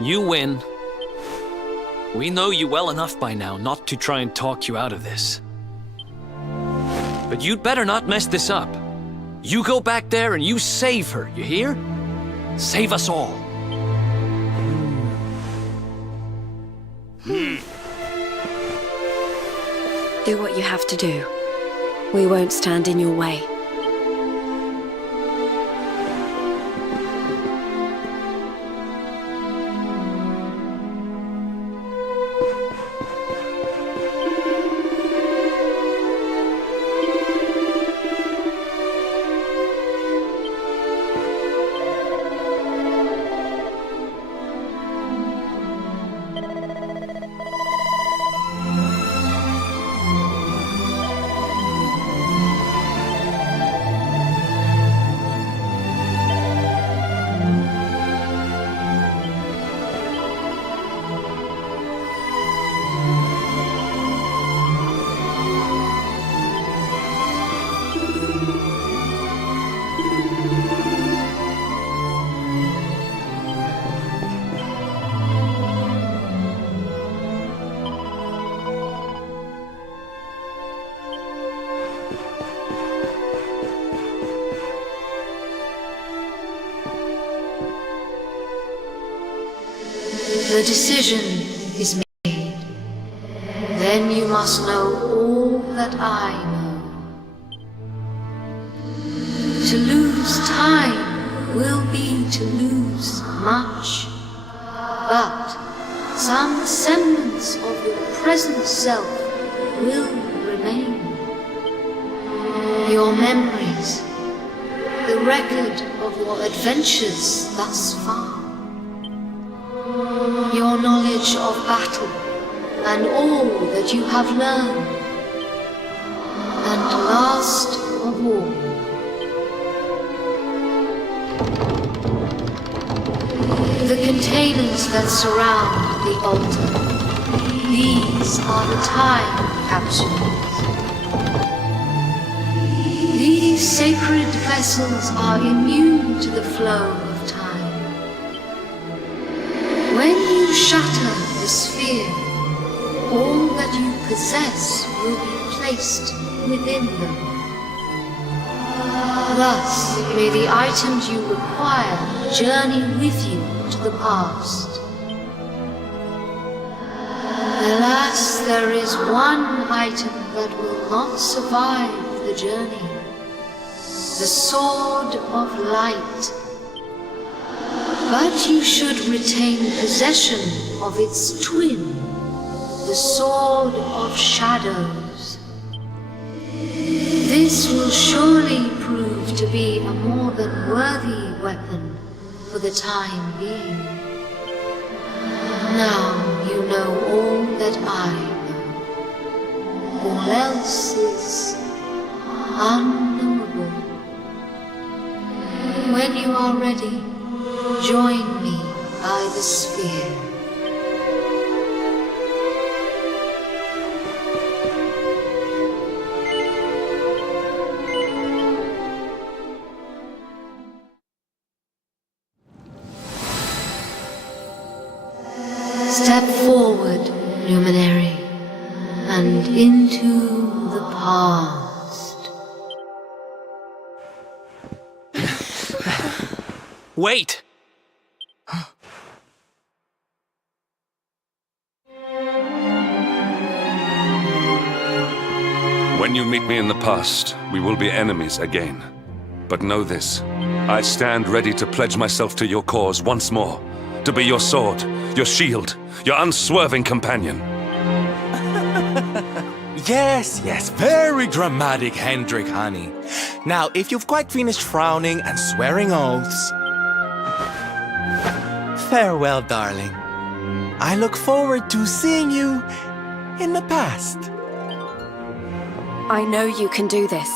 You win. We know you well enough by now not to try and talk you out of this. But you'd better not mess this up. You go back there and you save her, you hear? Save us all. Do what you have to do. We won't stand in your way. The decision is made. Then you must know all that I know. To lose time will be to lose much. But some semblance of your present self will remain. Your memories, the record of your adventures thus far, your knowledge of battle and all that you have learned, and last of all, the containers that surround the altar. These are the time capsules. These sacred vessels are immune to the flow of time. When you shatter the sphere, all that you possess will be placed within them. Thus, may the items you require journey with you to the past. Alas, there is one item that will not survive the journey. The Sword of Light. But you should retain possession of its twin, the Sword of Shadows. This will surely prove to be a more than worthy weapon for the time being. Now you know all that I know. All else is unknowable. When you are ready, join me by the sphere. Step forward, luminary, and into the past. Wait! When you meet me in the past, we will be enemies again. But know this, I stand ready to pledge myself to your cause once more, to be your sword, your shield, your unswerving companion. Yes, very dramatic, Hendrik, honey. Now, if you've quite finished frowning and swearing oaths, farewell, darling. I look forward to seeing you in the past. I know you can do this.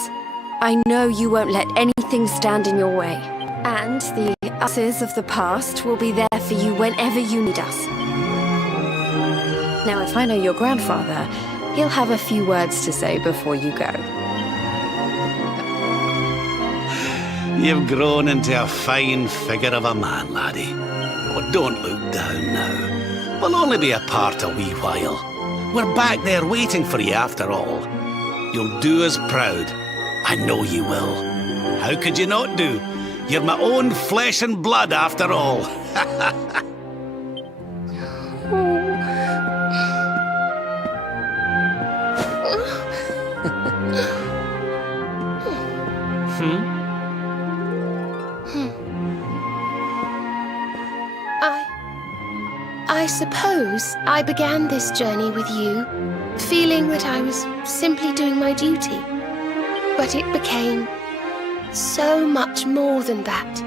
I know you won't let anything stand in your way. And the uses of the past will be there for you whenever you need us. Now, if I know your grandfather, he'll have a few words to say before you go. You've grown into a fine figure of a man, laddie. Oh, don't look down now. We'll only be apart a wee while. We're back there waiting for you after all. You'll do us proud. I know you will. How could you not do? You're my own flesh and blood after all. I suppose I began this journey with you, feeling that I was simply doing my duty. But it became so much more than that.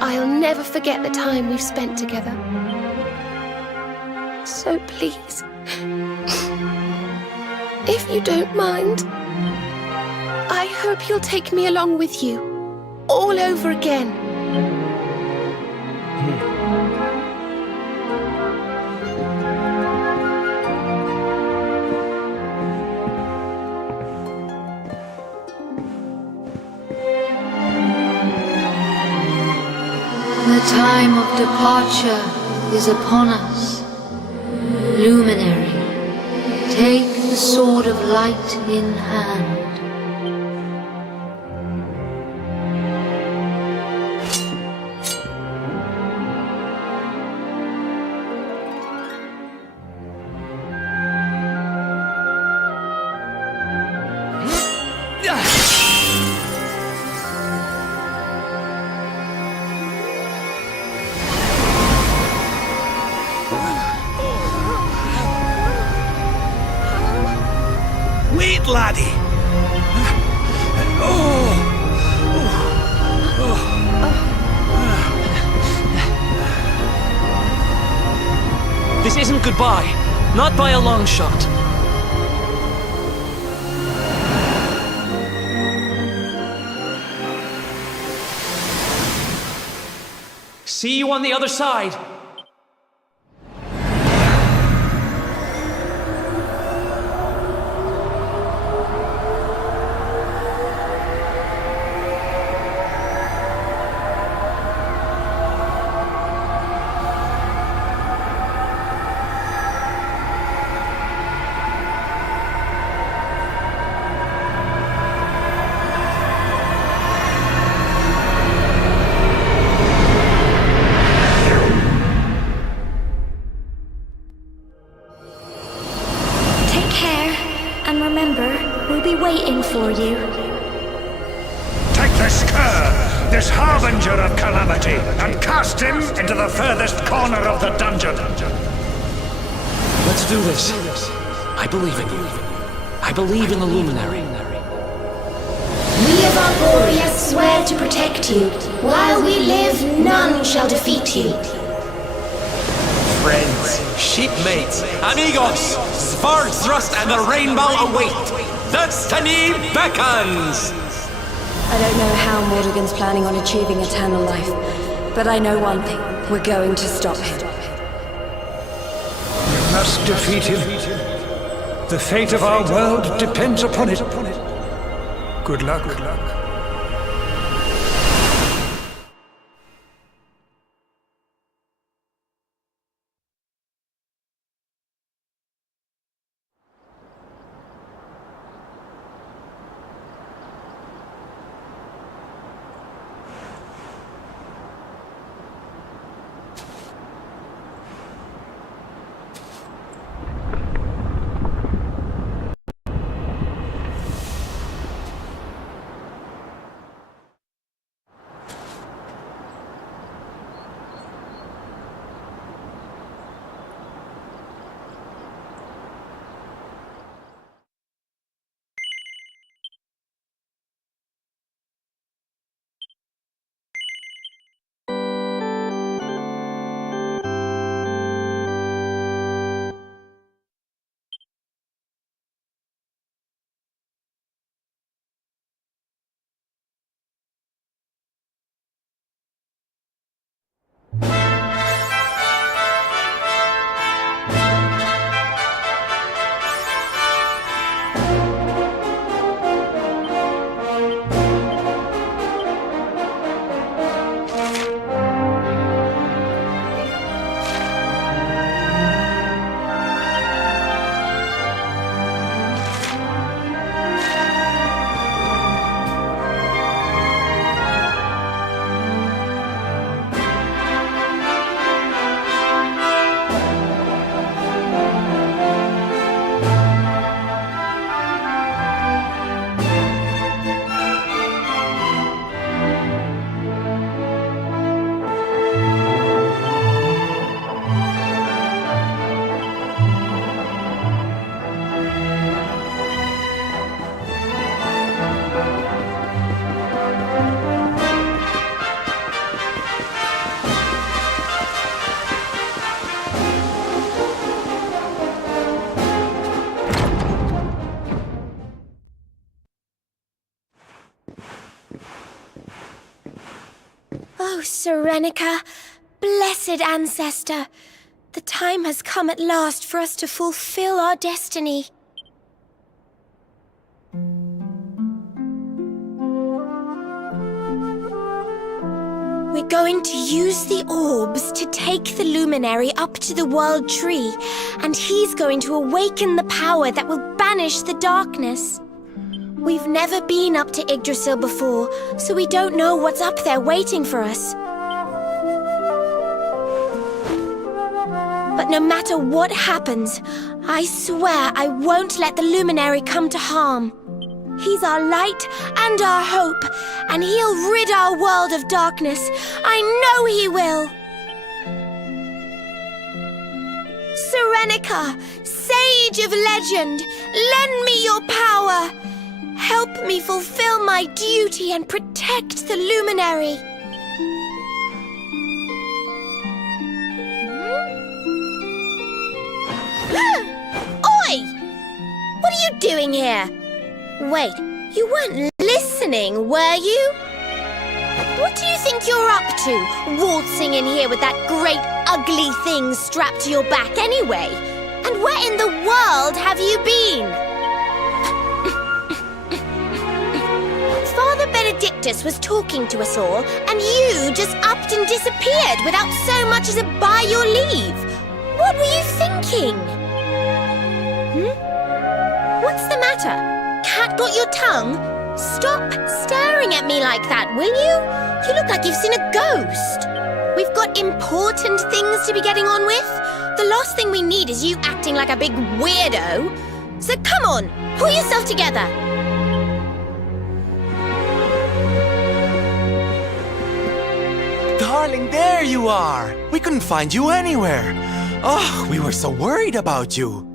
I'll never forget the time we've spent together. So please, if you don't mind, I hope you'll take me along with you, all over again. The time of departure is upon us. Luminary, take the sword of light in hand. it, laddie! This isn't goodbye. Not by a long shot. See you on the other side. Take care, and remember, we'll be waiting for you. Take this cur, this harbinger of calamity, and cast him into the furthest corner of the dungeon. Let's do this. I believe in you. I believe in the Luminary. We of Arborea swear to protect you. While we live, none shall defeat you. Friends, shipmates, amigos, Svard thrust and the rainbow await. Destiny beckons! I don't know how Mordegon's planning on achieving eternal life, but I know one thing. We're going to stop him. We must defeat him. The fate of our world depends upon it. Good luck. Good luck. Oh, Serenica, blessed ancestor, the time has come at last for us to fulfill our destiny. We're going to use the orbs to take the luminary up to the World Tree, and he's going to awaken the power that will banish the darkness. We've never been up to Yggdrasil before, so we don't know what's up there waiting for us. But no matter what happens, I swear I won't let the luminary come to harm. He's our light and our hope, and he'll rid our world of darkness. I know he will. Serenica, sage of legend, lend me your power. Help me fulfill my duty and protect the luminary. Oi! What are you doing here? Wait, you weren't listening, were you? What do you think you're up to, waltzing in here with that great ugly thing strapped to your back anyway? And where in the world have you been? Father Benedictus was talking to us all, and you just upped and disappeared without so much as a by your leave. What were you thinking? What's the matter? Cat got your tongue? Stop staring at me like that, will you? You look like you've seen a ghost. We've got important things to be getting on with. The last thing we need is you acting like a big weirdo. So come on, pull yourself together. Darling, there you are! We couldn't find you anywhere. Oh, we were so worried about you.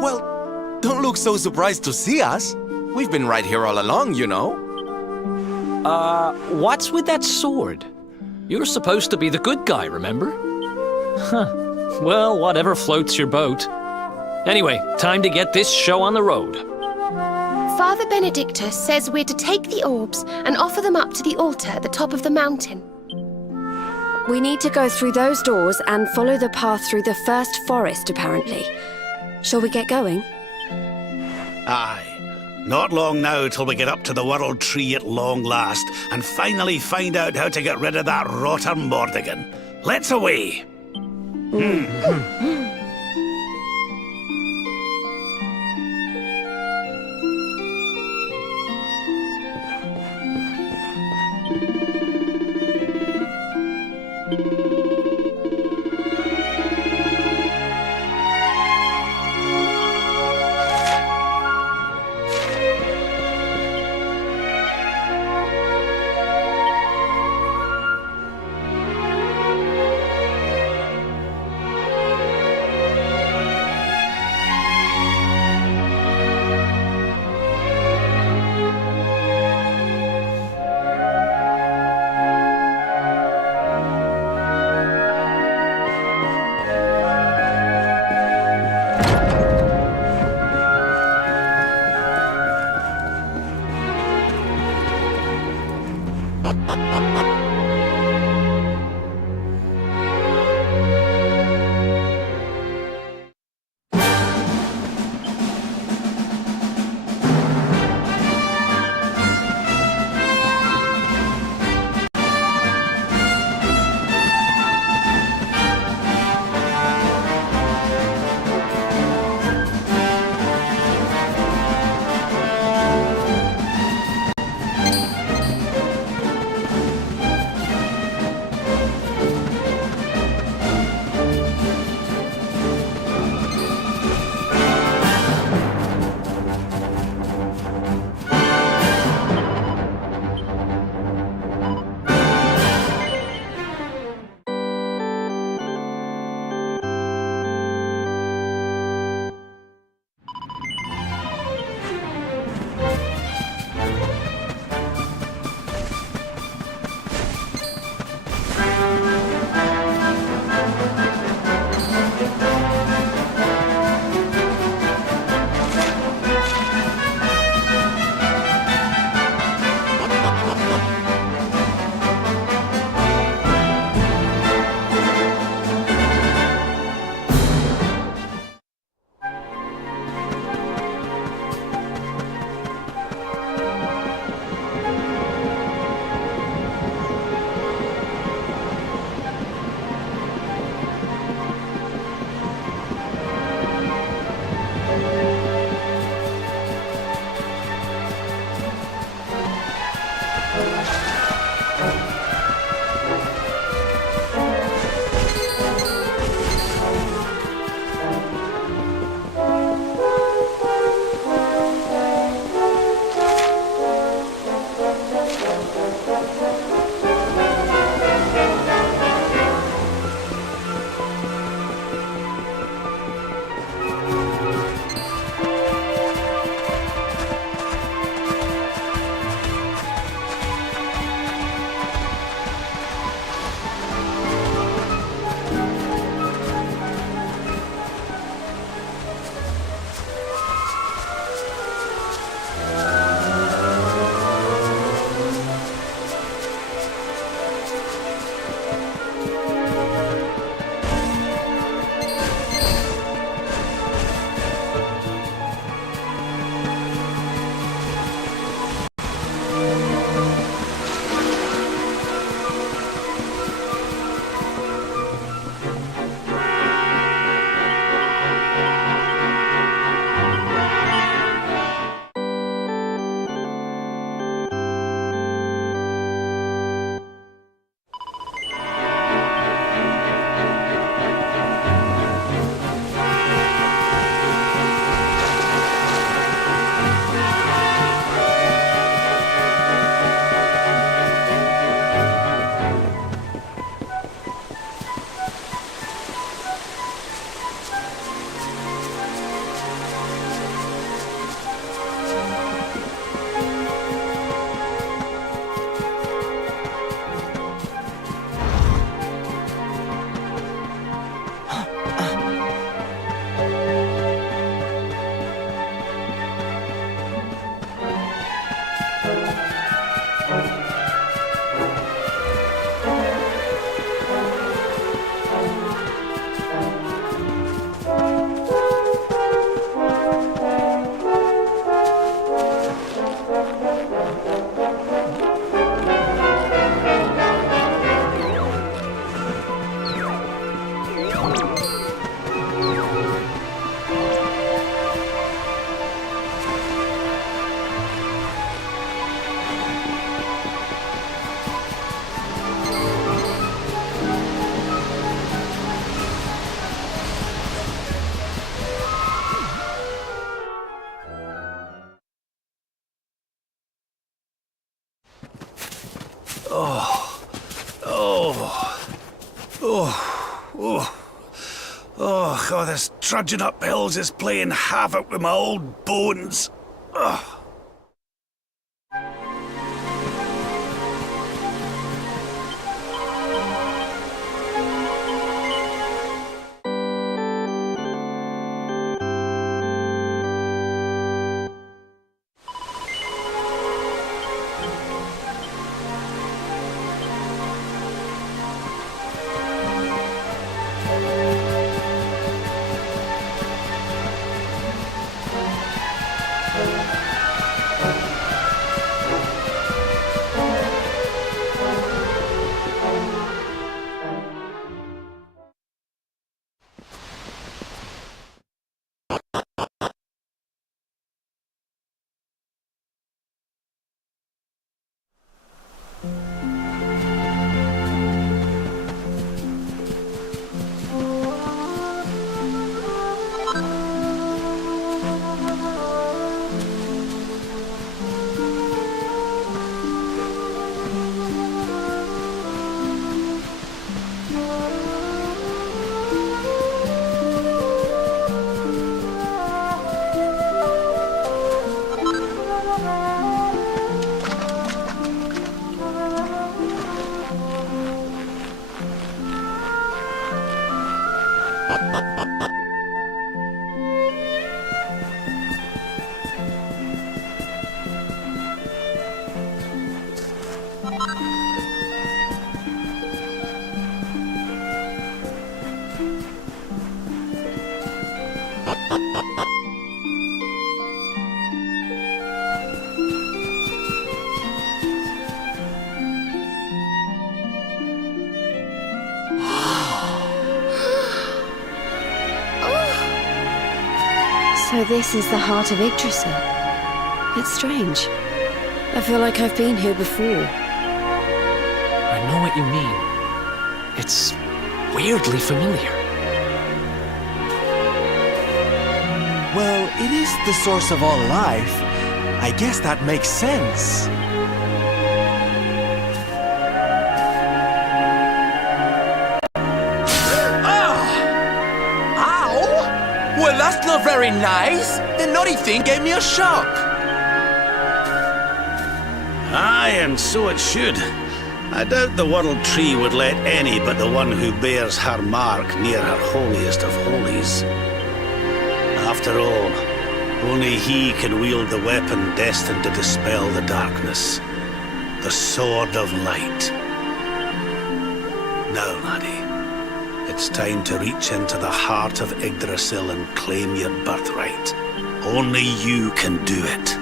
Well, don't look so surprised to see us. We've been right here all along, you know. What's with that sword? You're supposed to be the good guy, remember? Huh. Well, whatever floats your boat. Anyway, time to get this show on the road. Father Benedictus says we're to take the orbs and offer them up to the altar at the top of the mountain. We need to go through those doors and follow the path through the first forest, apparently. Shall we get going? Aye. Not long now till we get up to the World Tree at long last and finally find out how to get rid of that rotter Mordigan. Let's away! Oh, this trudging up hills is playing havoc with my old bones. Ugh. So this is the heart of Yggdrasil. It's strange. I feel like I've been here before. I know what you mean. It's weirdly familiar. Well, it is the source of all life. I guess that makes sense. Well, that's not very nice. The naughty thing gave me a shock. Aye, and so it should. I doubt the World Tree would let any but the one who bears her mark near her holiest of holies. After all, only he can wield the weapon destined to dispel the darkness. The Sword of Light. Now, laddie. It's time to reach into the heart of Yggdrasil and claim your birthright. Only you can do it.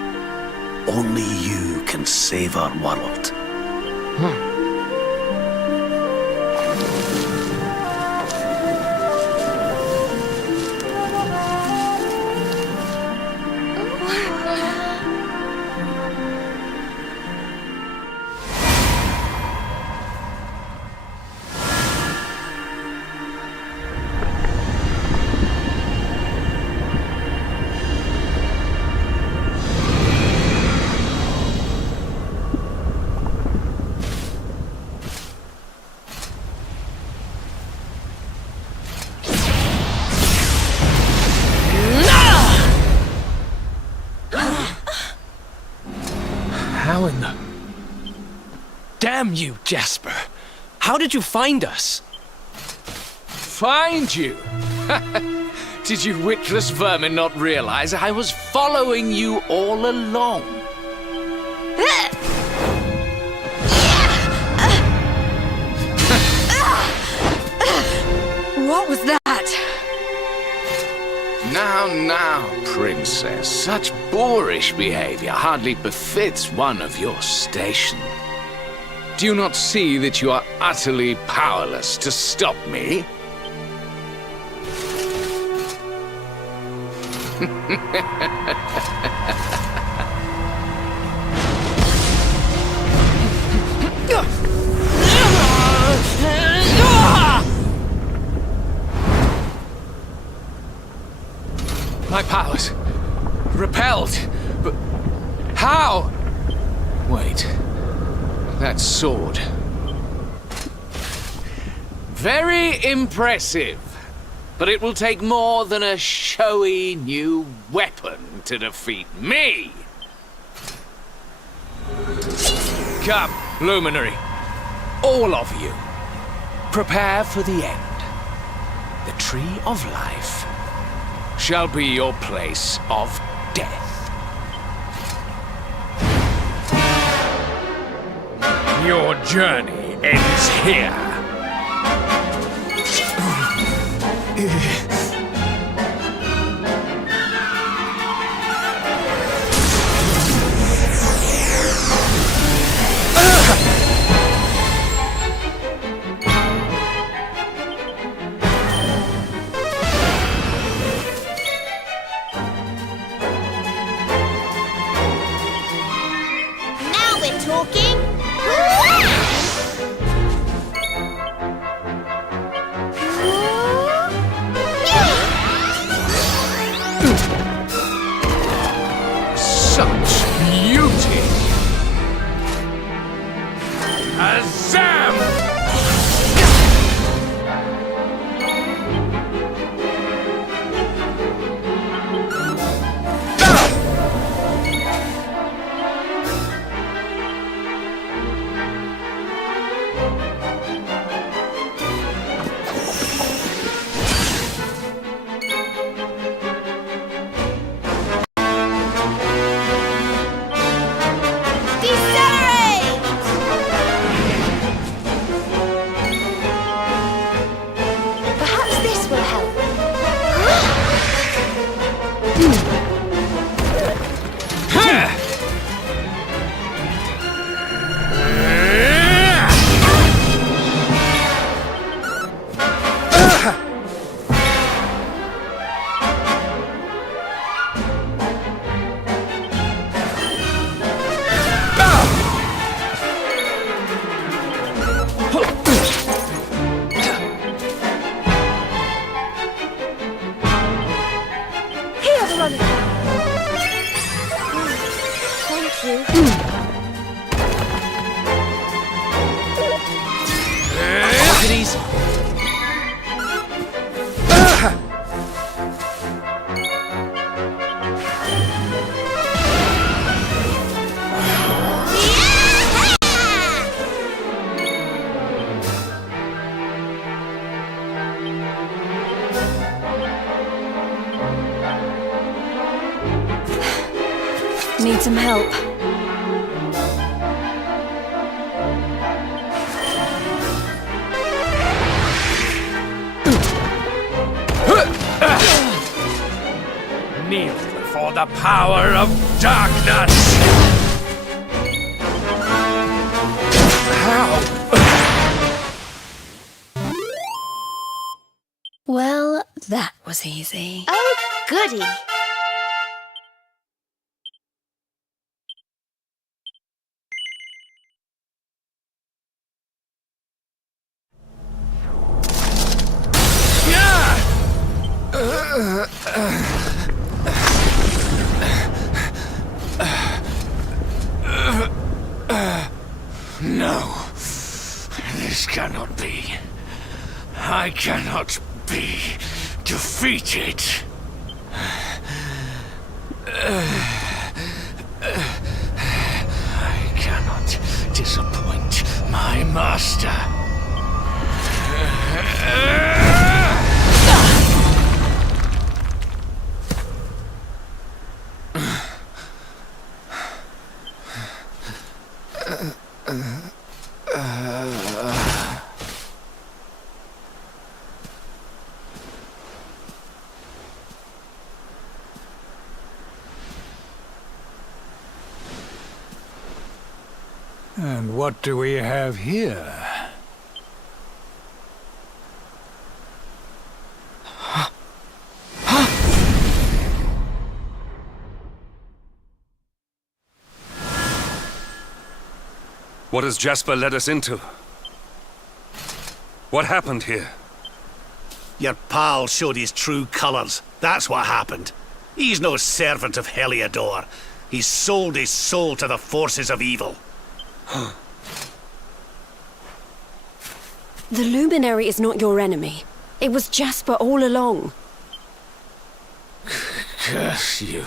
Only you can save our world. How in the... Damn you, Jasper! How did you find us? Find you? Did you witless vermin not realize I was following you all along? What was that? Now, princess. Such boorish behavior hardly befits one of your station. Do you not see that you are utterly powerless to stop me? My powers repelled, but how? Wait, that sword. Very impressive, but it will take more than a showy new weapon to defeat me. Come, Luminary, all of you, prepare for the end. The Tree of Life shall be your place of death. Your journey ends here. Now we're talking. Such beauty! Azam! Decelerate! Perhaps this will help. Here, Veronica. Thank you. Take it easy. Need some help. Kneel before the power of darkness! How? Well, that was easy. Oh, goody. No, this cannot be. I cannot be defeated. I cannot disappoint my master. And what do we have here? What has Jasper led us into? What happened here? Your pal showed his true colours. That's what happened. He's no servant of Heliodor. He's sold his soul to the forces of evil. The Luminary is not your enemy. It was Jasper all along. Curse you.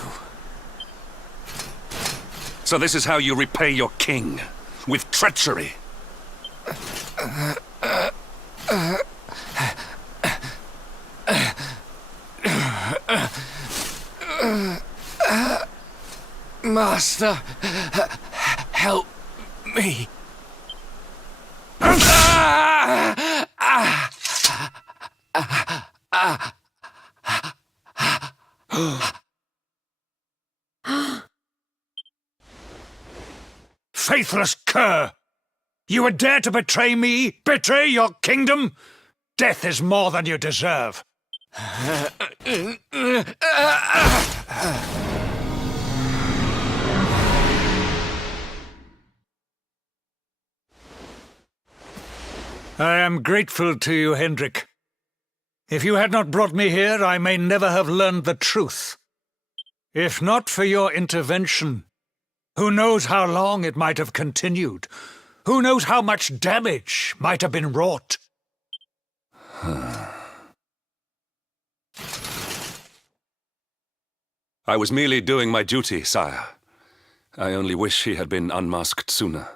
So this is how you repay your king? With treachery? Master, help me. Faithless cur! You would dare to betray me? Betray your kingdom? Death is more than you deserve. I am grateful to you, Hendrik. If you had not brought me here, I may never have learned the truth. If not for your intervention, who knows how long it might have continued? Who knows how much damage might have been wrought? I was merely doing my duty, sire. I only wish he had been unmasked sooner.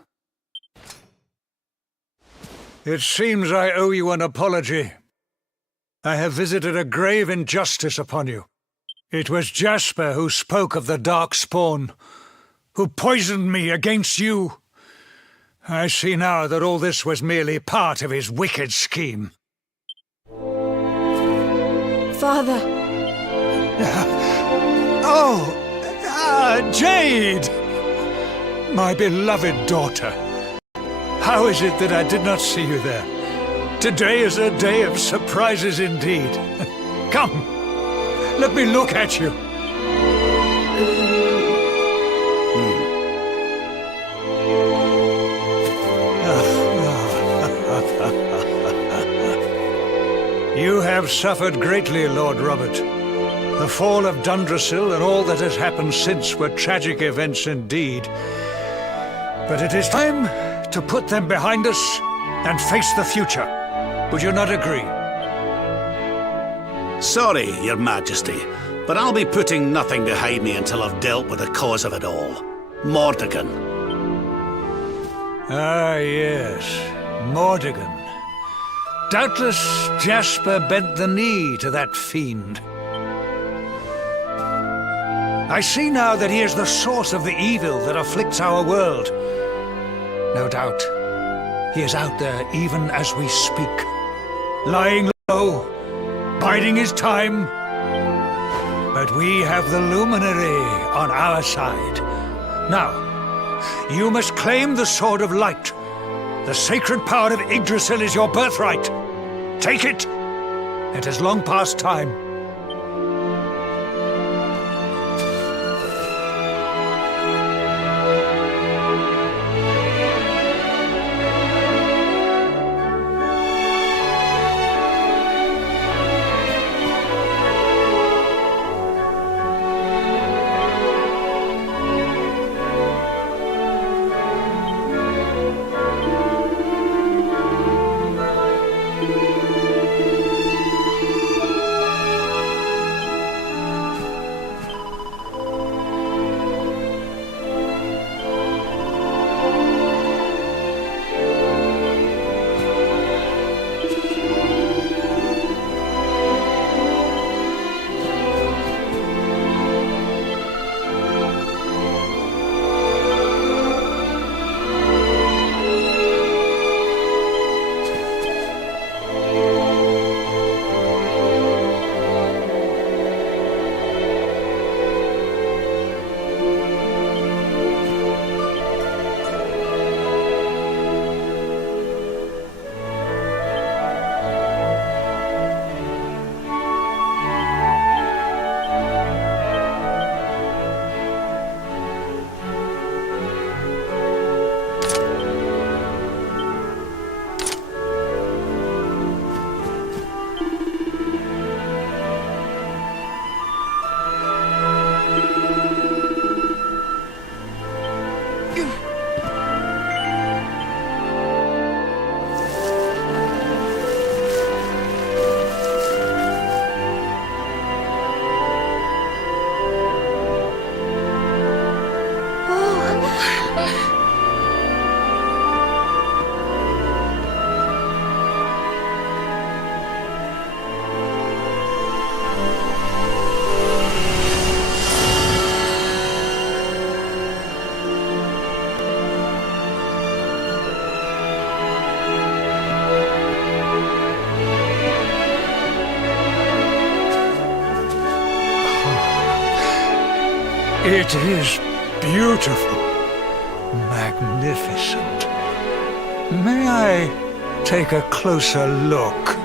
It seems I owe you an apology. I have visited a grave injustice upon you. It was Jasper who spoke of the dark spawn, who poisoned me against you. I see now that all this was merely part of his wicked scheme. Father! Jade! My beloved daughter. How is it that I did not see you there? Today is a day of surprises indeed. Come, let me look at you. You have suffered greatly, Lord Robert. The fall of Dundrasil and all that has happened since were tragic events indeed. But it is time to put them behind us and face the future. Would you not agree? Sorry, Your Majesty, but I'll be putting nothing behind me until I've dealt with the cause of it all. Mordegon. Ah, yes. Mordegon. Doubtless Jasper bent the knee to that fiend. I see now that he is the source of the evil that afflicts our world. No doubt, he is out there even as we speak, lying low, biding his time. But we have the Luminary on our side. Now, you must claim the Sword of Light. The sacred power of Yggdrasil is your birthright. Take it. It has long past time. It is beautiful. Magnificent. May I take a closer look?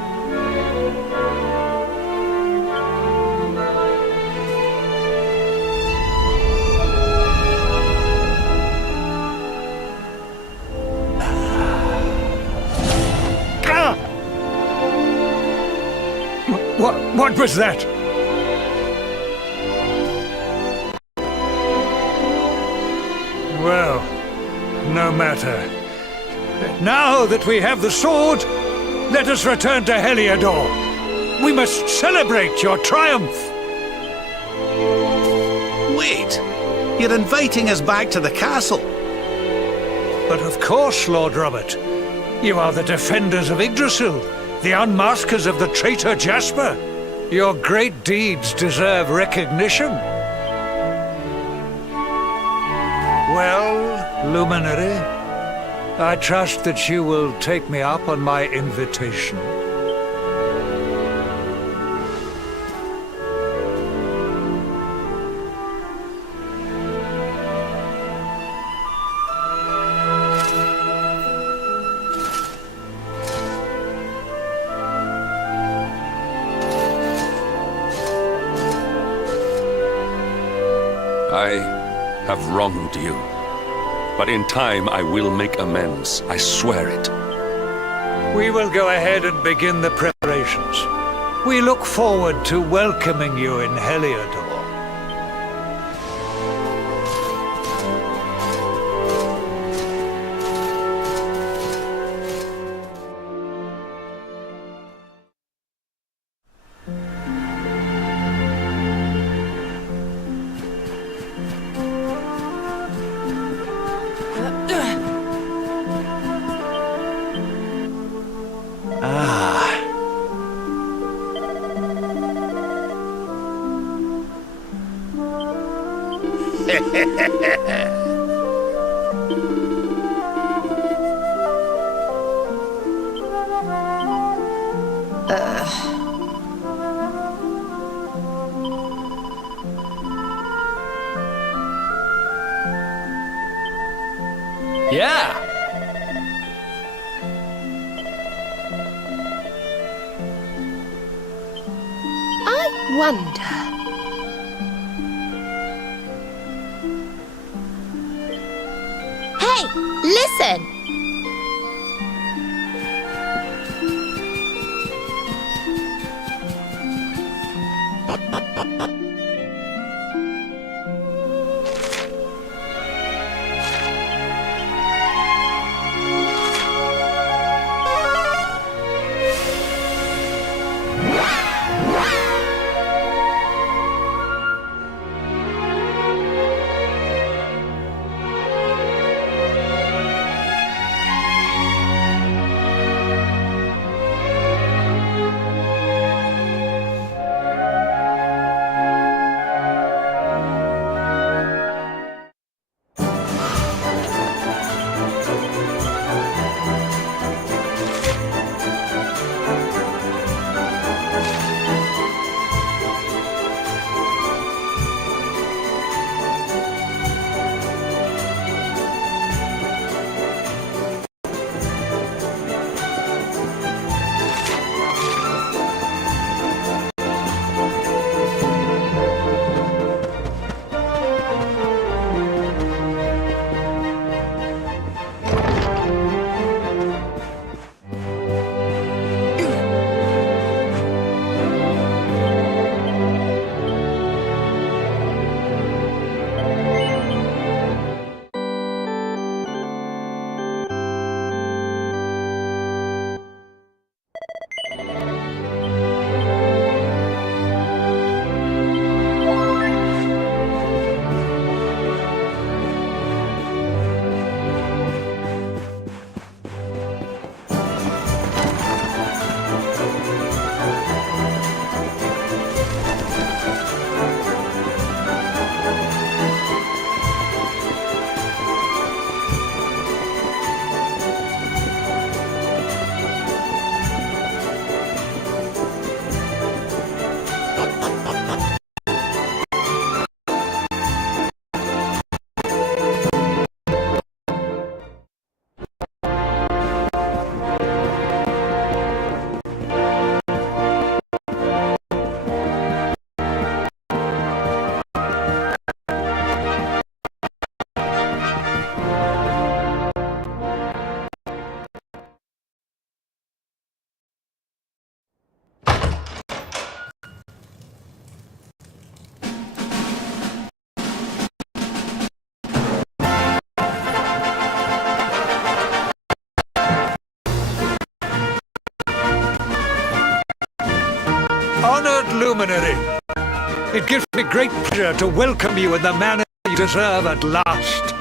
What was that? Well, no matter. Now that we have the sword, let us return to Heliodor. We must celebrate your triumph. Wait! You're inviting us back to the castle. But of course, Lord Robert. You are the defenders of Yggdrasil, the unmaskers of the traitor Jasper. Your great deeds deserve recognition. Well, Luminary, I trust that you will take me up on my invitation. I have wronged you, but in time I will make amends. I swear it. We will go ahead and begin the preparations. We look forward to welcoming you in Heliodor. Yeah! I wonder. Hey, listen! Honored Luminary, it gives me great pleasure to welcome you in the manner you deserve at last.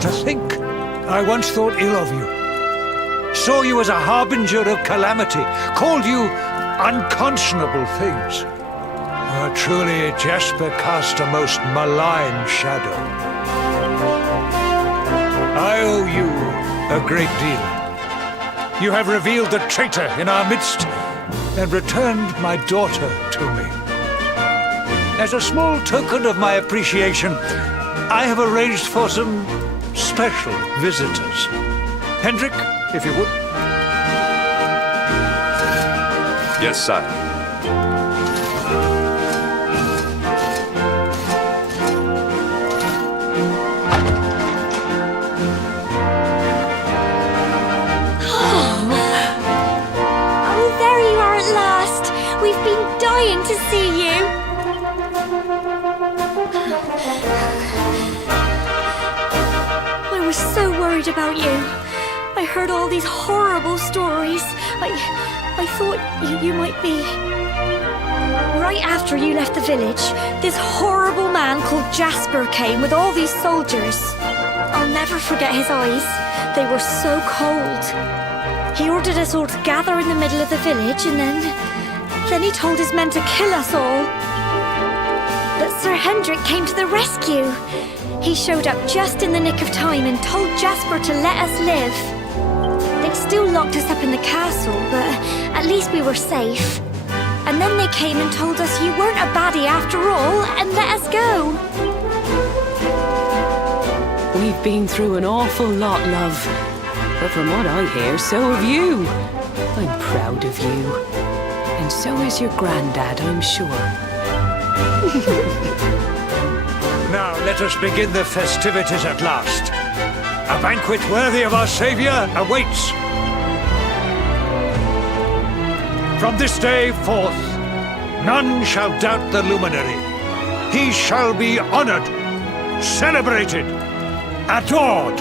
To think, I once thought ill of you. Saw you as a harbinger of calamity. Called you unconscionable things. Truly, Jasper cast a most malign shadow. I owe you a great deal. You have revealed the traitor in our midst and returned my daughter to me. As a small token of my appreciation, I have arranged for some special visitors. Hendrik, if you would. Yes, sire. Oh, there you are at last. We've been dying to see you. I was so worried about you. I heard all these horrible stories. I thought you might be... Right after you left the village, this horrible man called Jasper came with all these soldiers. I'll never forget his eyes. They were so cold. He ordered us all to gather in the middle of the village and then he told his men to kill us all. But Sir Hendrik came to the rescue. He showed up just in the nick of time and told Jasper to let us live. They'd still locked us up in the castle, but at least we were safe. And then they came and told us you weren't a baddie after all and let us go. We've been through an awful lot, love. But from what I hear, so have you. I'm proud of you. And so is your granddad, I'm sure. Now let us begin the festivities at last. A banquet worthy of our Saviour awaits. From this day forth, none shall doubt the luminary. He shall be honored, celebrated, adored.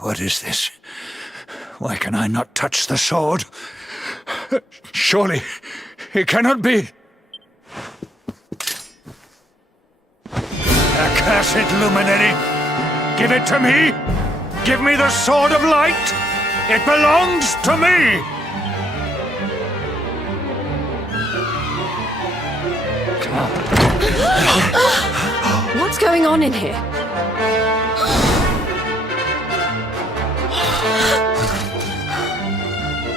What is this? Why can I not touch the sword? Surely, it cannot be. Accursed luminary! Give it to me! Give me the sword of light! It belongs to me! What's going on in here?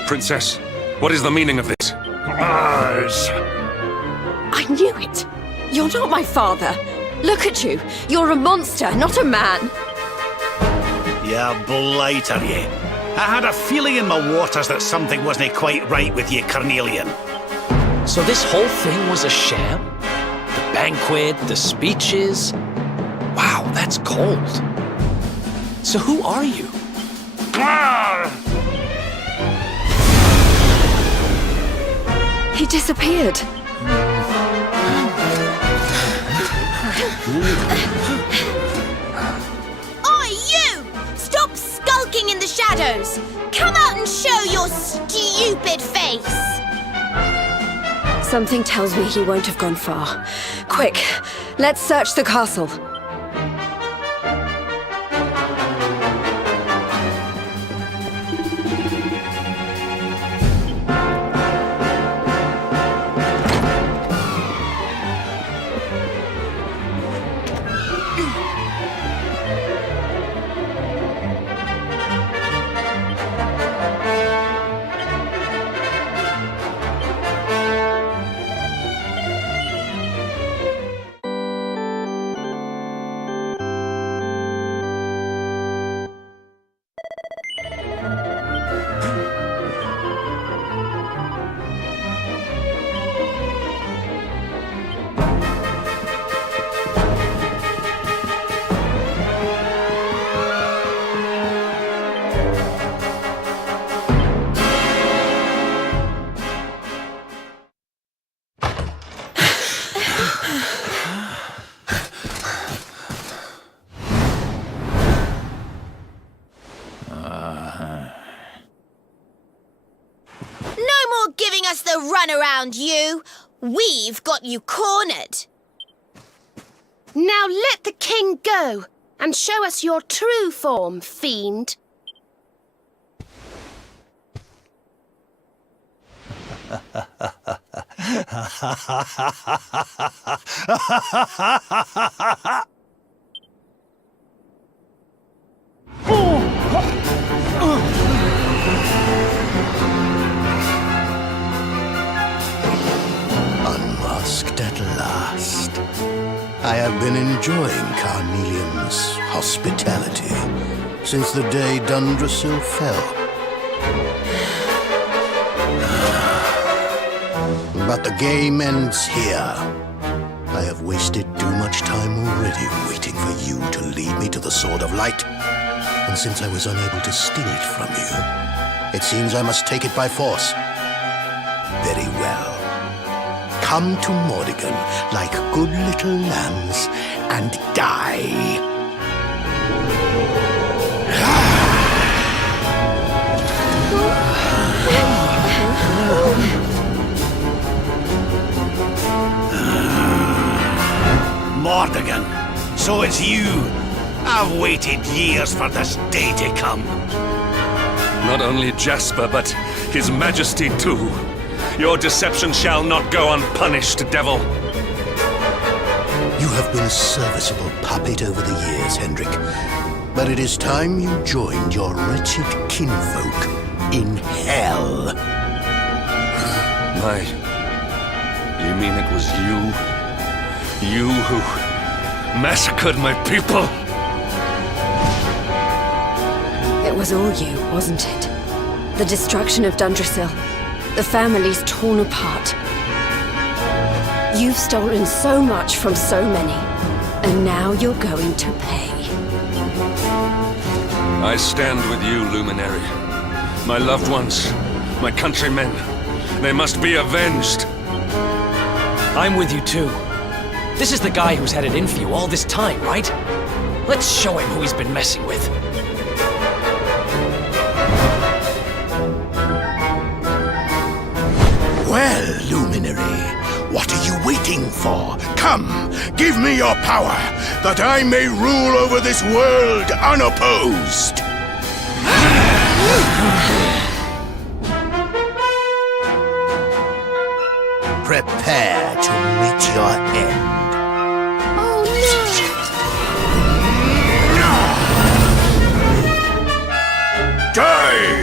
Princess, what is the meaning of this? Mars! I knew it! You're not my father! Look at you! You're a monster, not a man! You blighter, you. I had a feeling in my waters that something wasn't quite right with you, Carnelian. So this whole thing was a sham? The banquet, the speeches? Wow, that's cold. So who are you? He disappeared. Oi, you! Stop skulking in the shadows! Come out and show your stupid face! Something tells me he won't have gone far. Quick, let's search the castle. us the runaround, you! We've got you cornered. Now let the king go and show us your true form, fiend. Unmasked at last. I have been enjoying Carnelian's hospitality since the day Dundrasil fell. But the game ends here. I have wasted too much time already waiting for you to lead me to the Sword of Light. And since I was unable to steal it from you, it seems I must take it by force. Very well. Come to Mordigan like good little lambs and die. Mordigan, so it's you. I've waited years for this day to come. Not only Jasper, but His Majesty too. Your deception shall not go unpunished, devil. You have been a serviceable puppet over the years, Hendrik. But it is time you joined your wretched kinfolk in hell. You mean it was you? You who massacred my people? It was all you, wasn't it? The destruction of Dundrasil. The family's torn apart. You've stolen so much from so many, and now you're going to pay. I stand with you, Luminary. My loved ones, my countrymen, they must be avenged. I'm with you too. This is the guy who's had it in for you all this time, right? Let's show him who he's been messing with. Well, Luminary, what are you waiting for? Come, give me your power, that I may rule over this world unopposed. Prepare to meet your end. Die!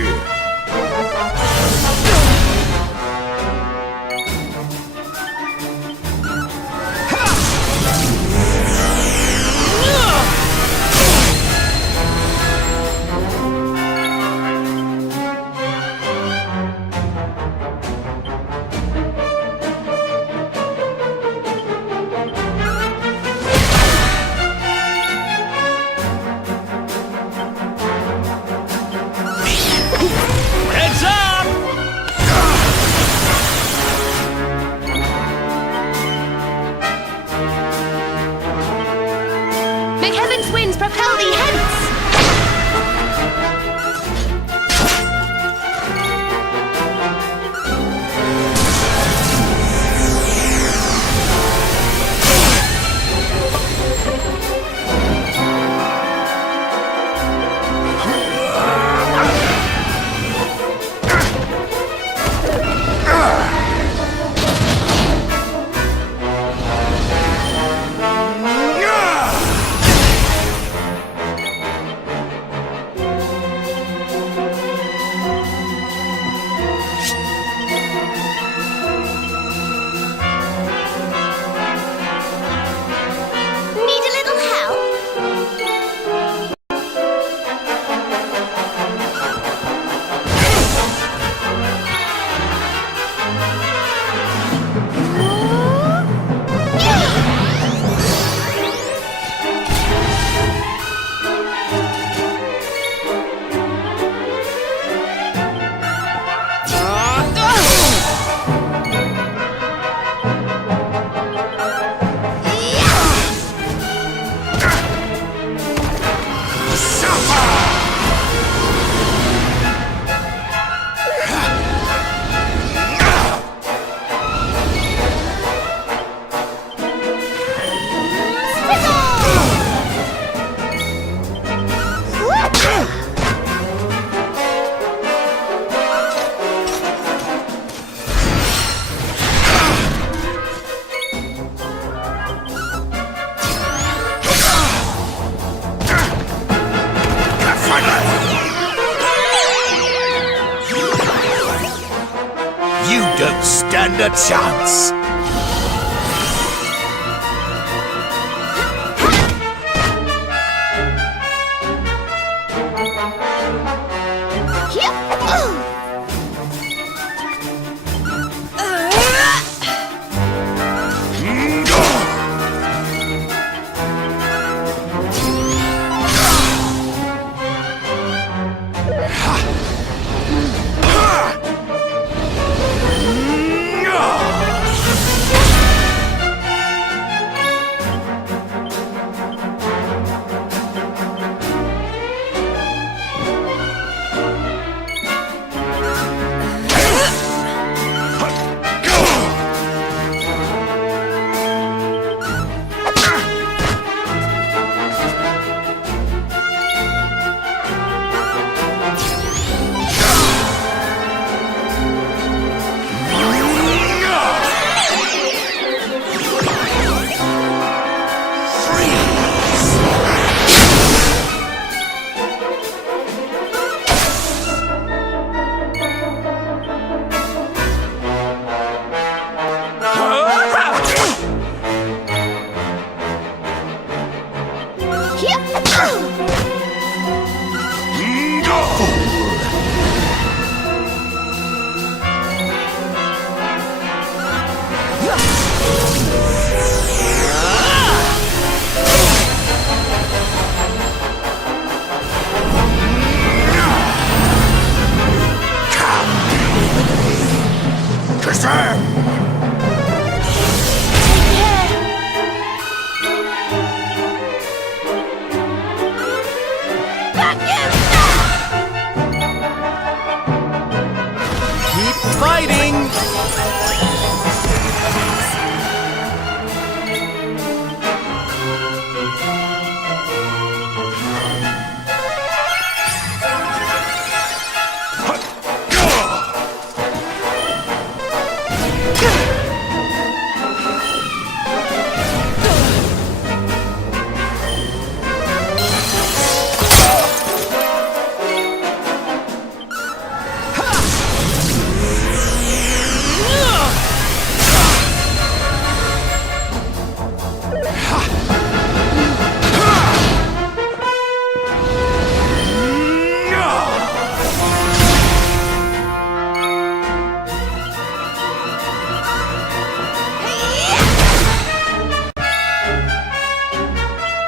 stand a chance.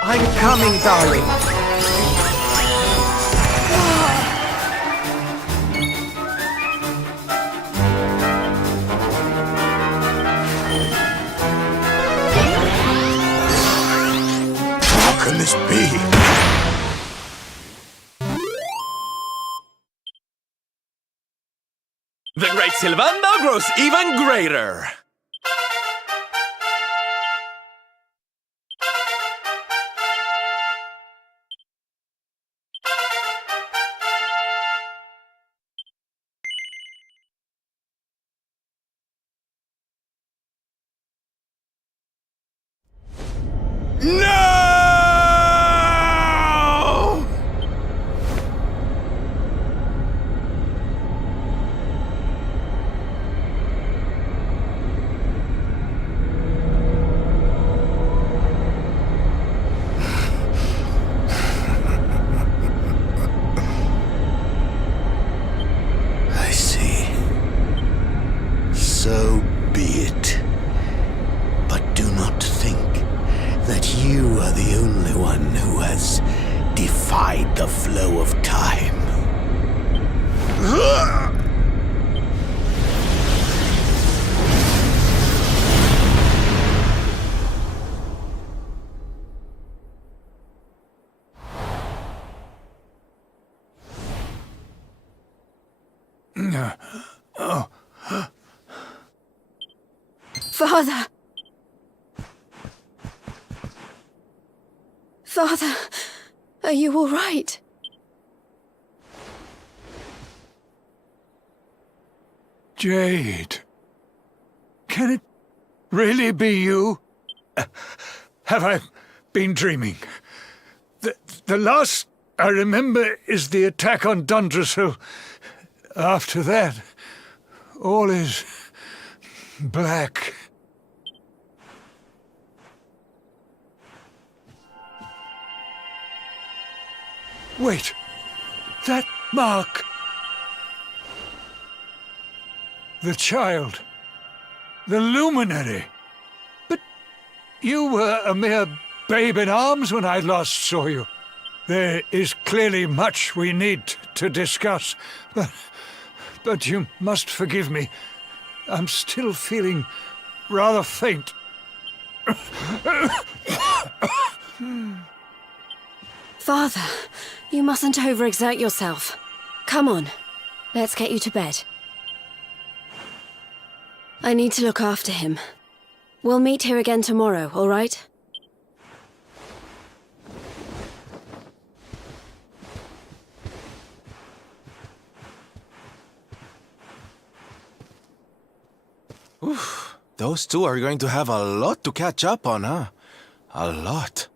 I'm coming, darling. How can this be? The great Sylvando grows even greater. I see. So be it. But do not think that you are the only one who has defied the flow of time. Father! Father, are you all right? Jade. Can it really be you? Have I been dreaming? The last I remember is the attack on Dundrasil. After that, all is Black. Wait. That mark. The child. The luminary. But you were a mere babe in arms when I last saw you. There is clearly much we need to discuss, but you must forgive me. I'm still feeling rather faint. Father, you mustn't overexert yourself. Come on, let's get you to bed. I need to look after him. We'll meet here again tomorrow, all right? Oof, those two are going to have a lot to catch up on, huh? A lot.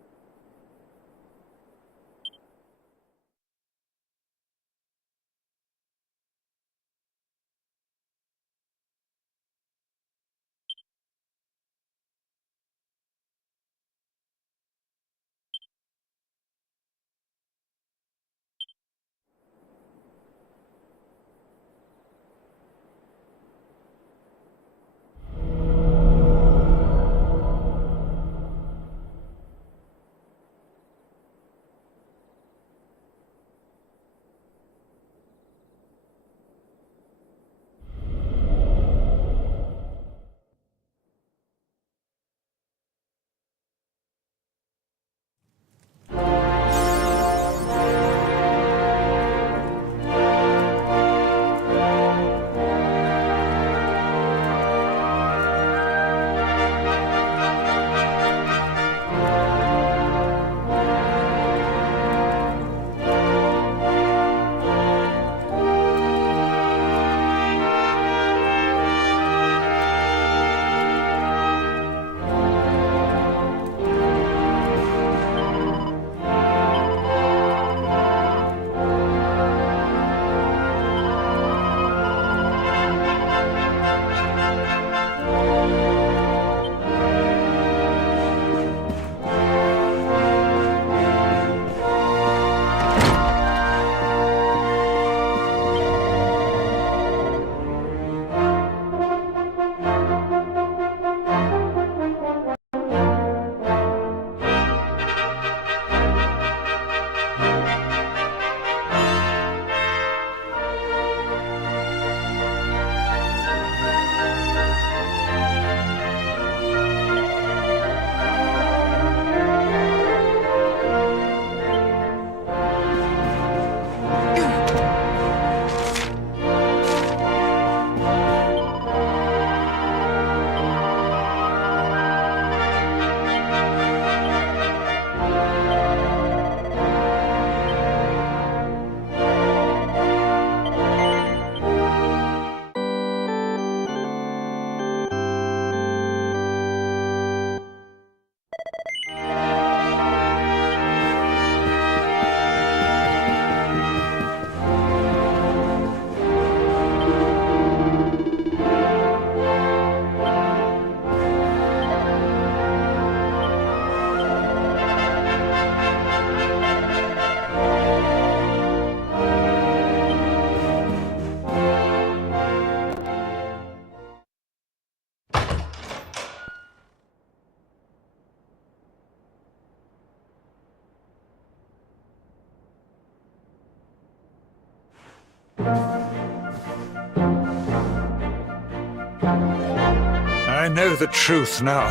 I know the truth now.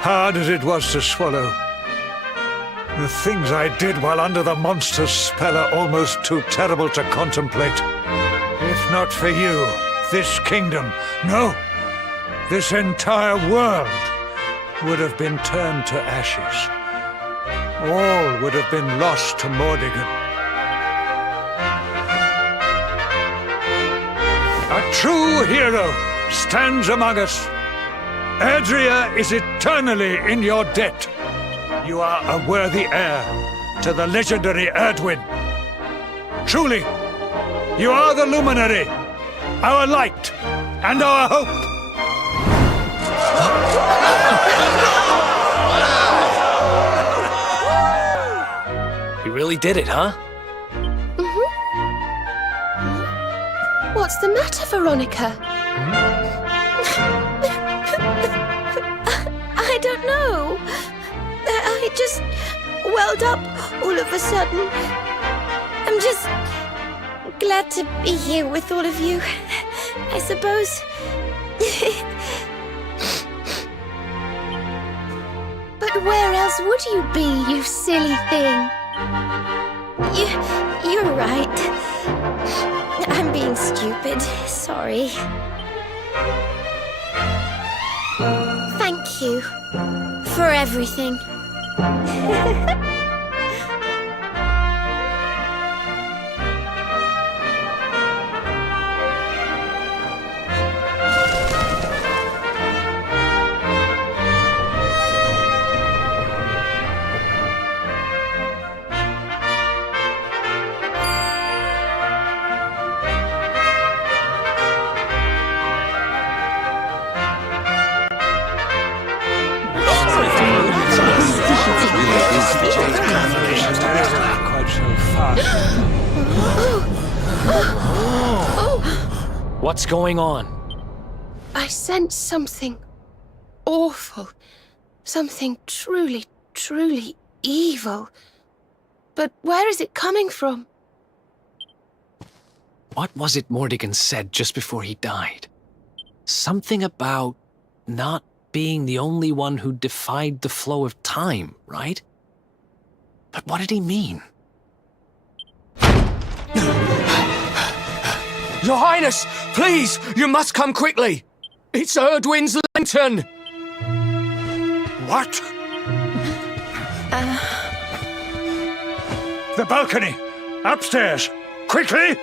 Hard as it was to swallow. The things I did while under the monster's spell are almost too terrible to contemplate. If not for you, this kingdom, no, this entire world would have been turned to ashes. All would have been lost to Mordigan. A true hero stands among us. Erdrea is eternally in your debt. You are a worthy heir to the legendary Erdwin. Truly, you are the luminary, our light, and our hope. You really did it, huh? What's the matter, Veronica? I don't know. I just welled up all of a sudden. I'm just glad to be here with all of you, I suppose. But where else would you be, you silly thing? You're right. I'm being stupid. Sorry. Thank you for everything. What's going on? I sense something awful. Something truly, truly evil. But where is it coming from? What was it Mordigan said just before he died? Something about not being the only one who defied the flow of time, right? But what did he mean? Your Highness, please, you must come quickly. It's Erdwin's lantern. What? The balcony! Upstairs! Quickly!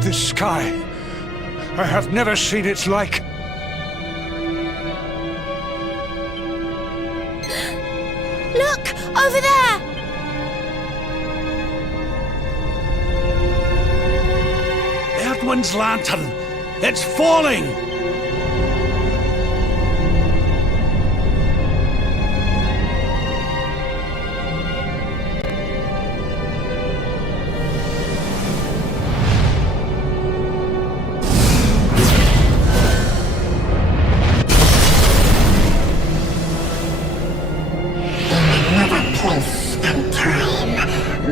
This sky, I have never seen its like. Look! Over there! Erdwin's lantern! It's falling!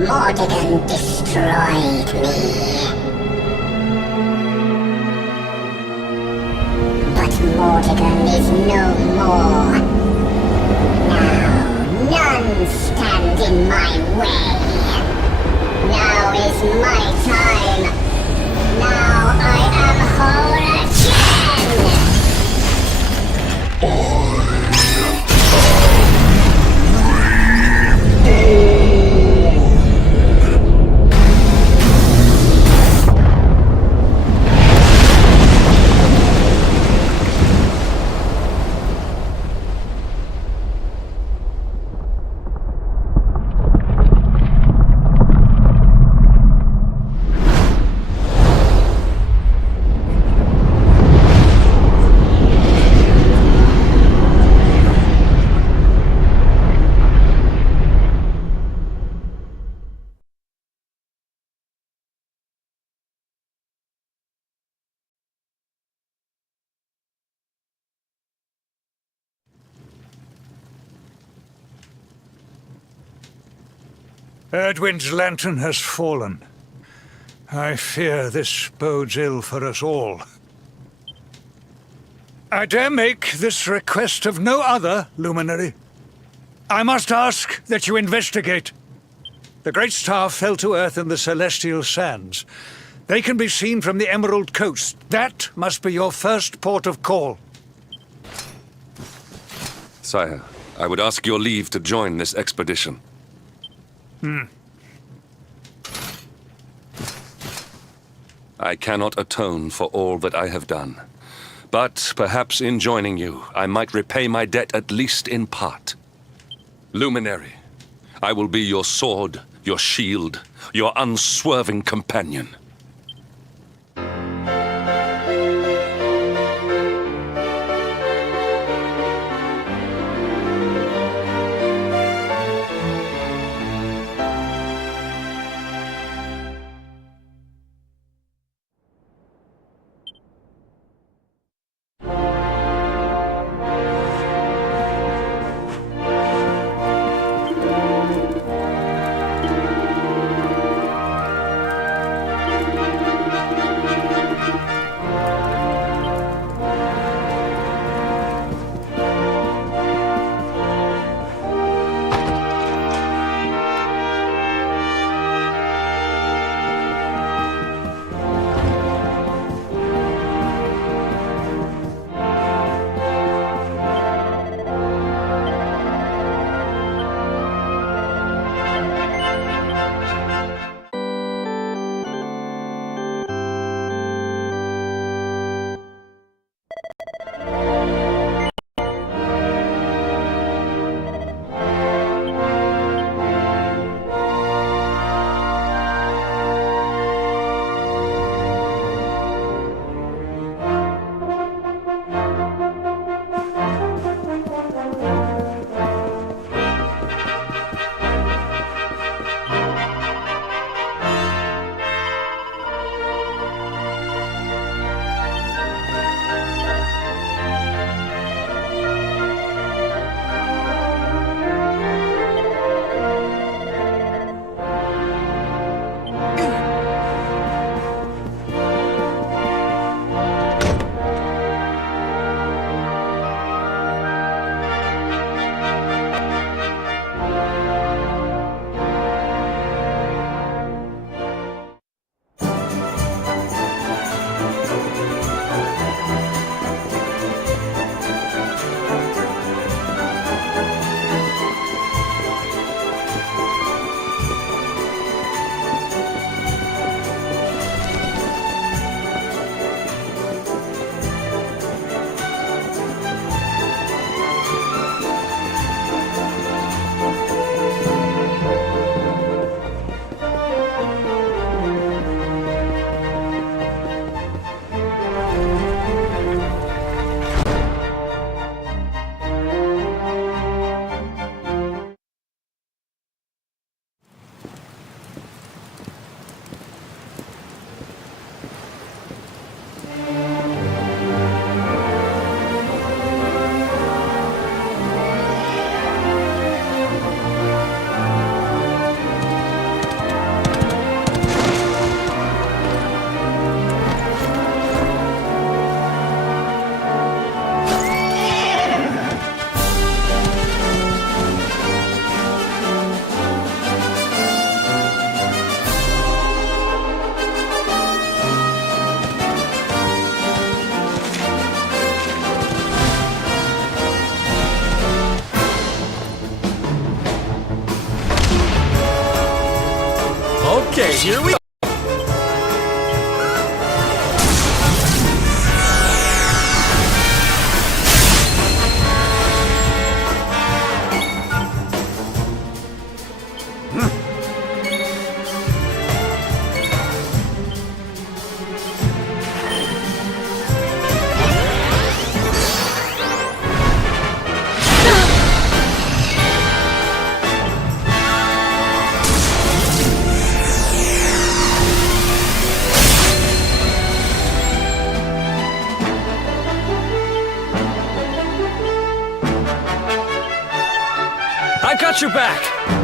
Mordigan destroyed me. But Mordigan is no more. Now, none stand in my way. Now is my time. Now I am whole again! Erdwin's lantern has fallen. I fear this bodes ill for us all. I dare make this request of no other, Luminary. I must ask that you investigate. The Great Star fell to Earth in the Celestial Sands. They can be seen from the Emerald Coast. That must be your first port of call. Sire, I would ask your leave to join this expedition. I cannot atone for all that I have done. But perhaps in joining you, I might repay my debt at least in part. Luminary, I will be your sword, your shield, your unswerving companion. Okay, here we go. I got your back!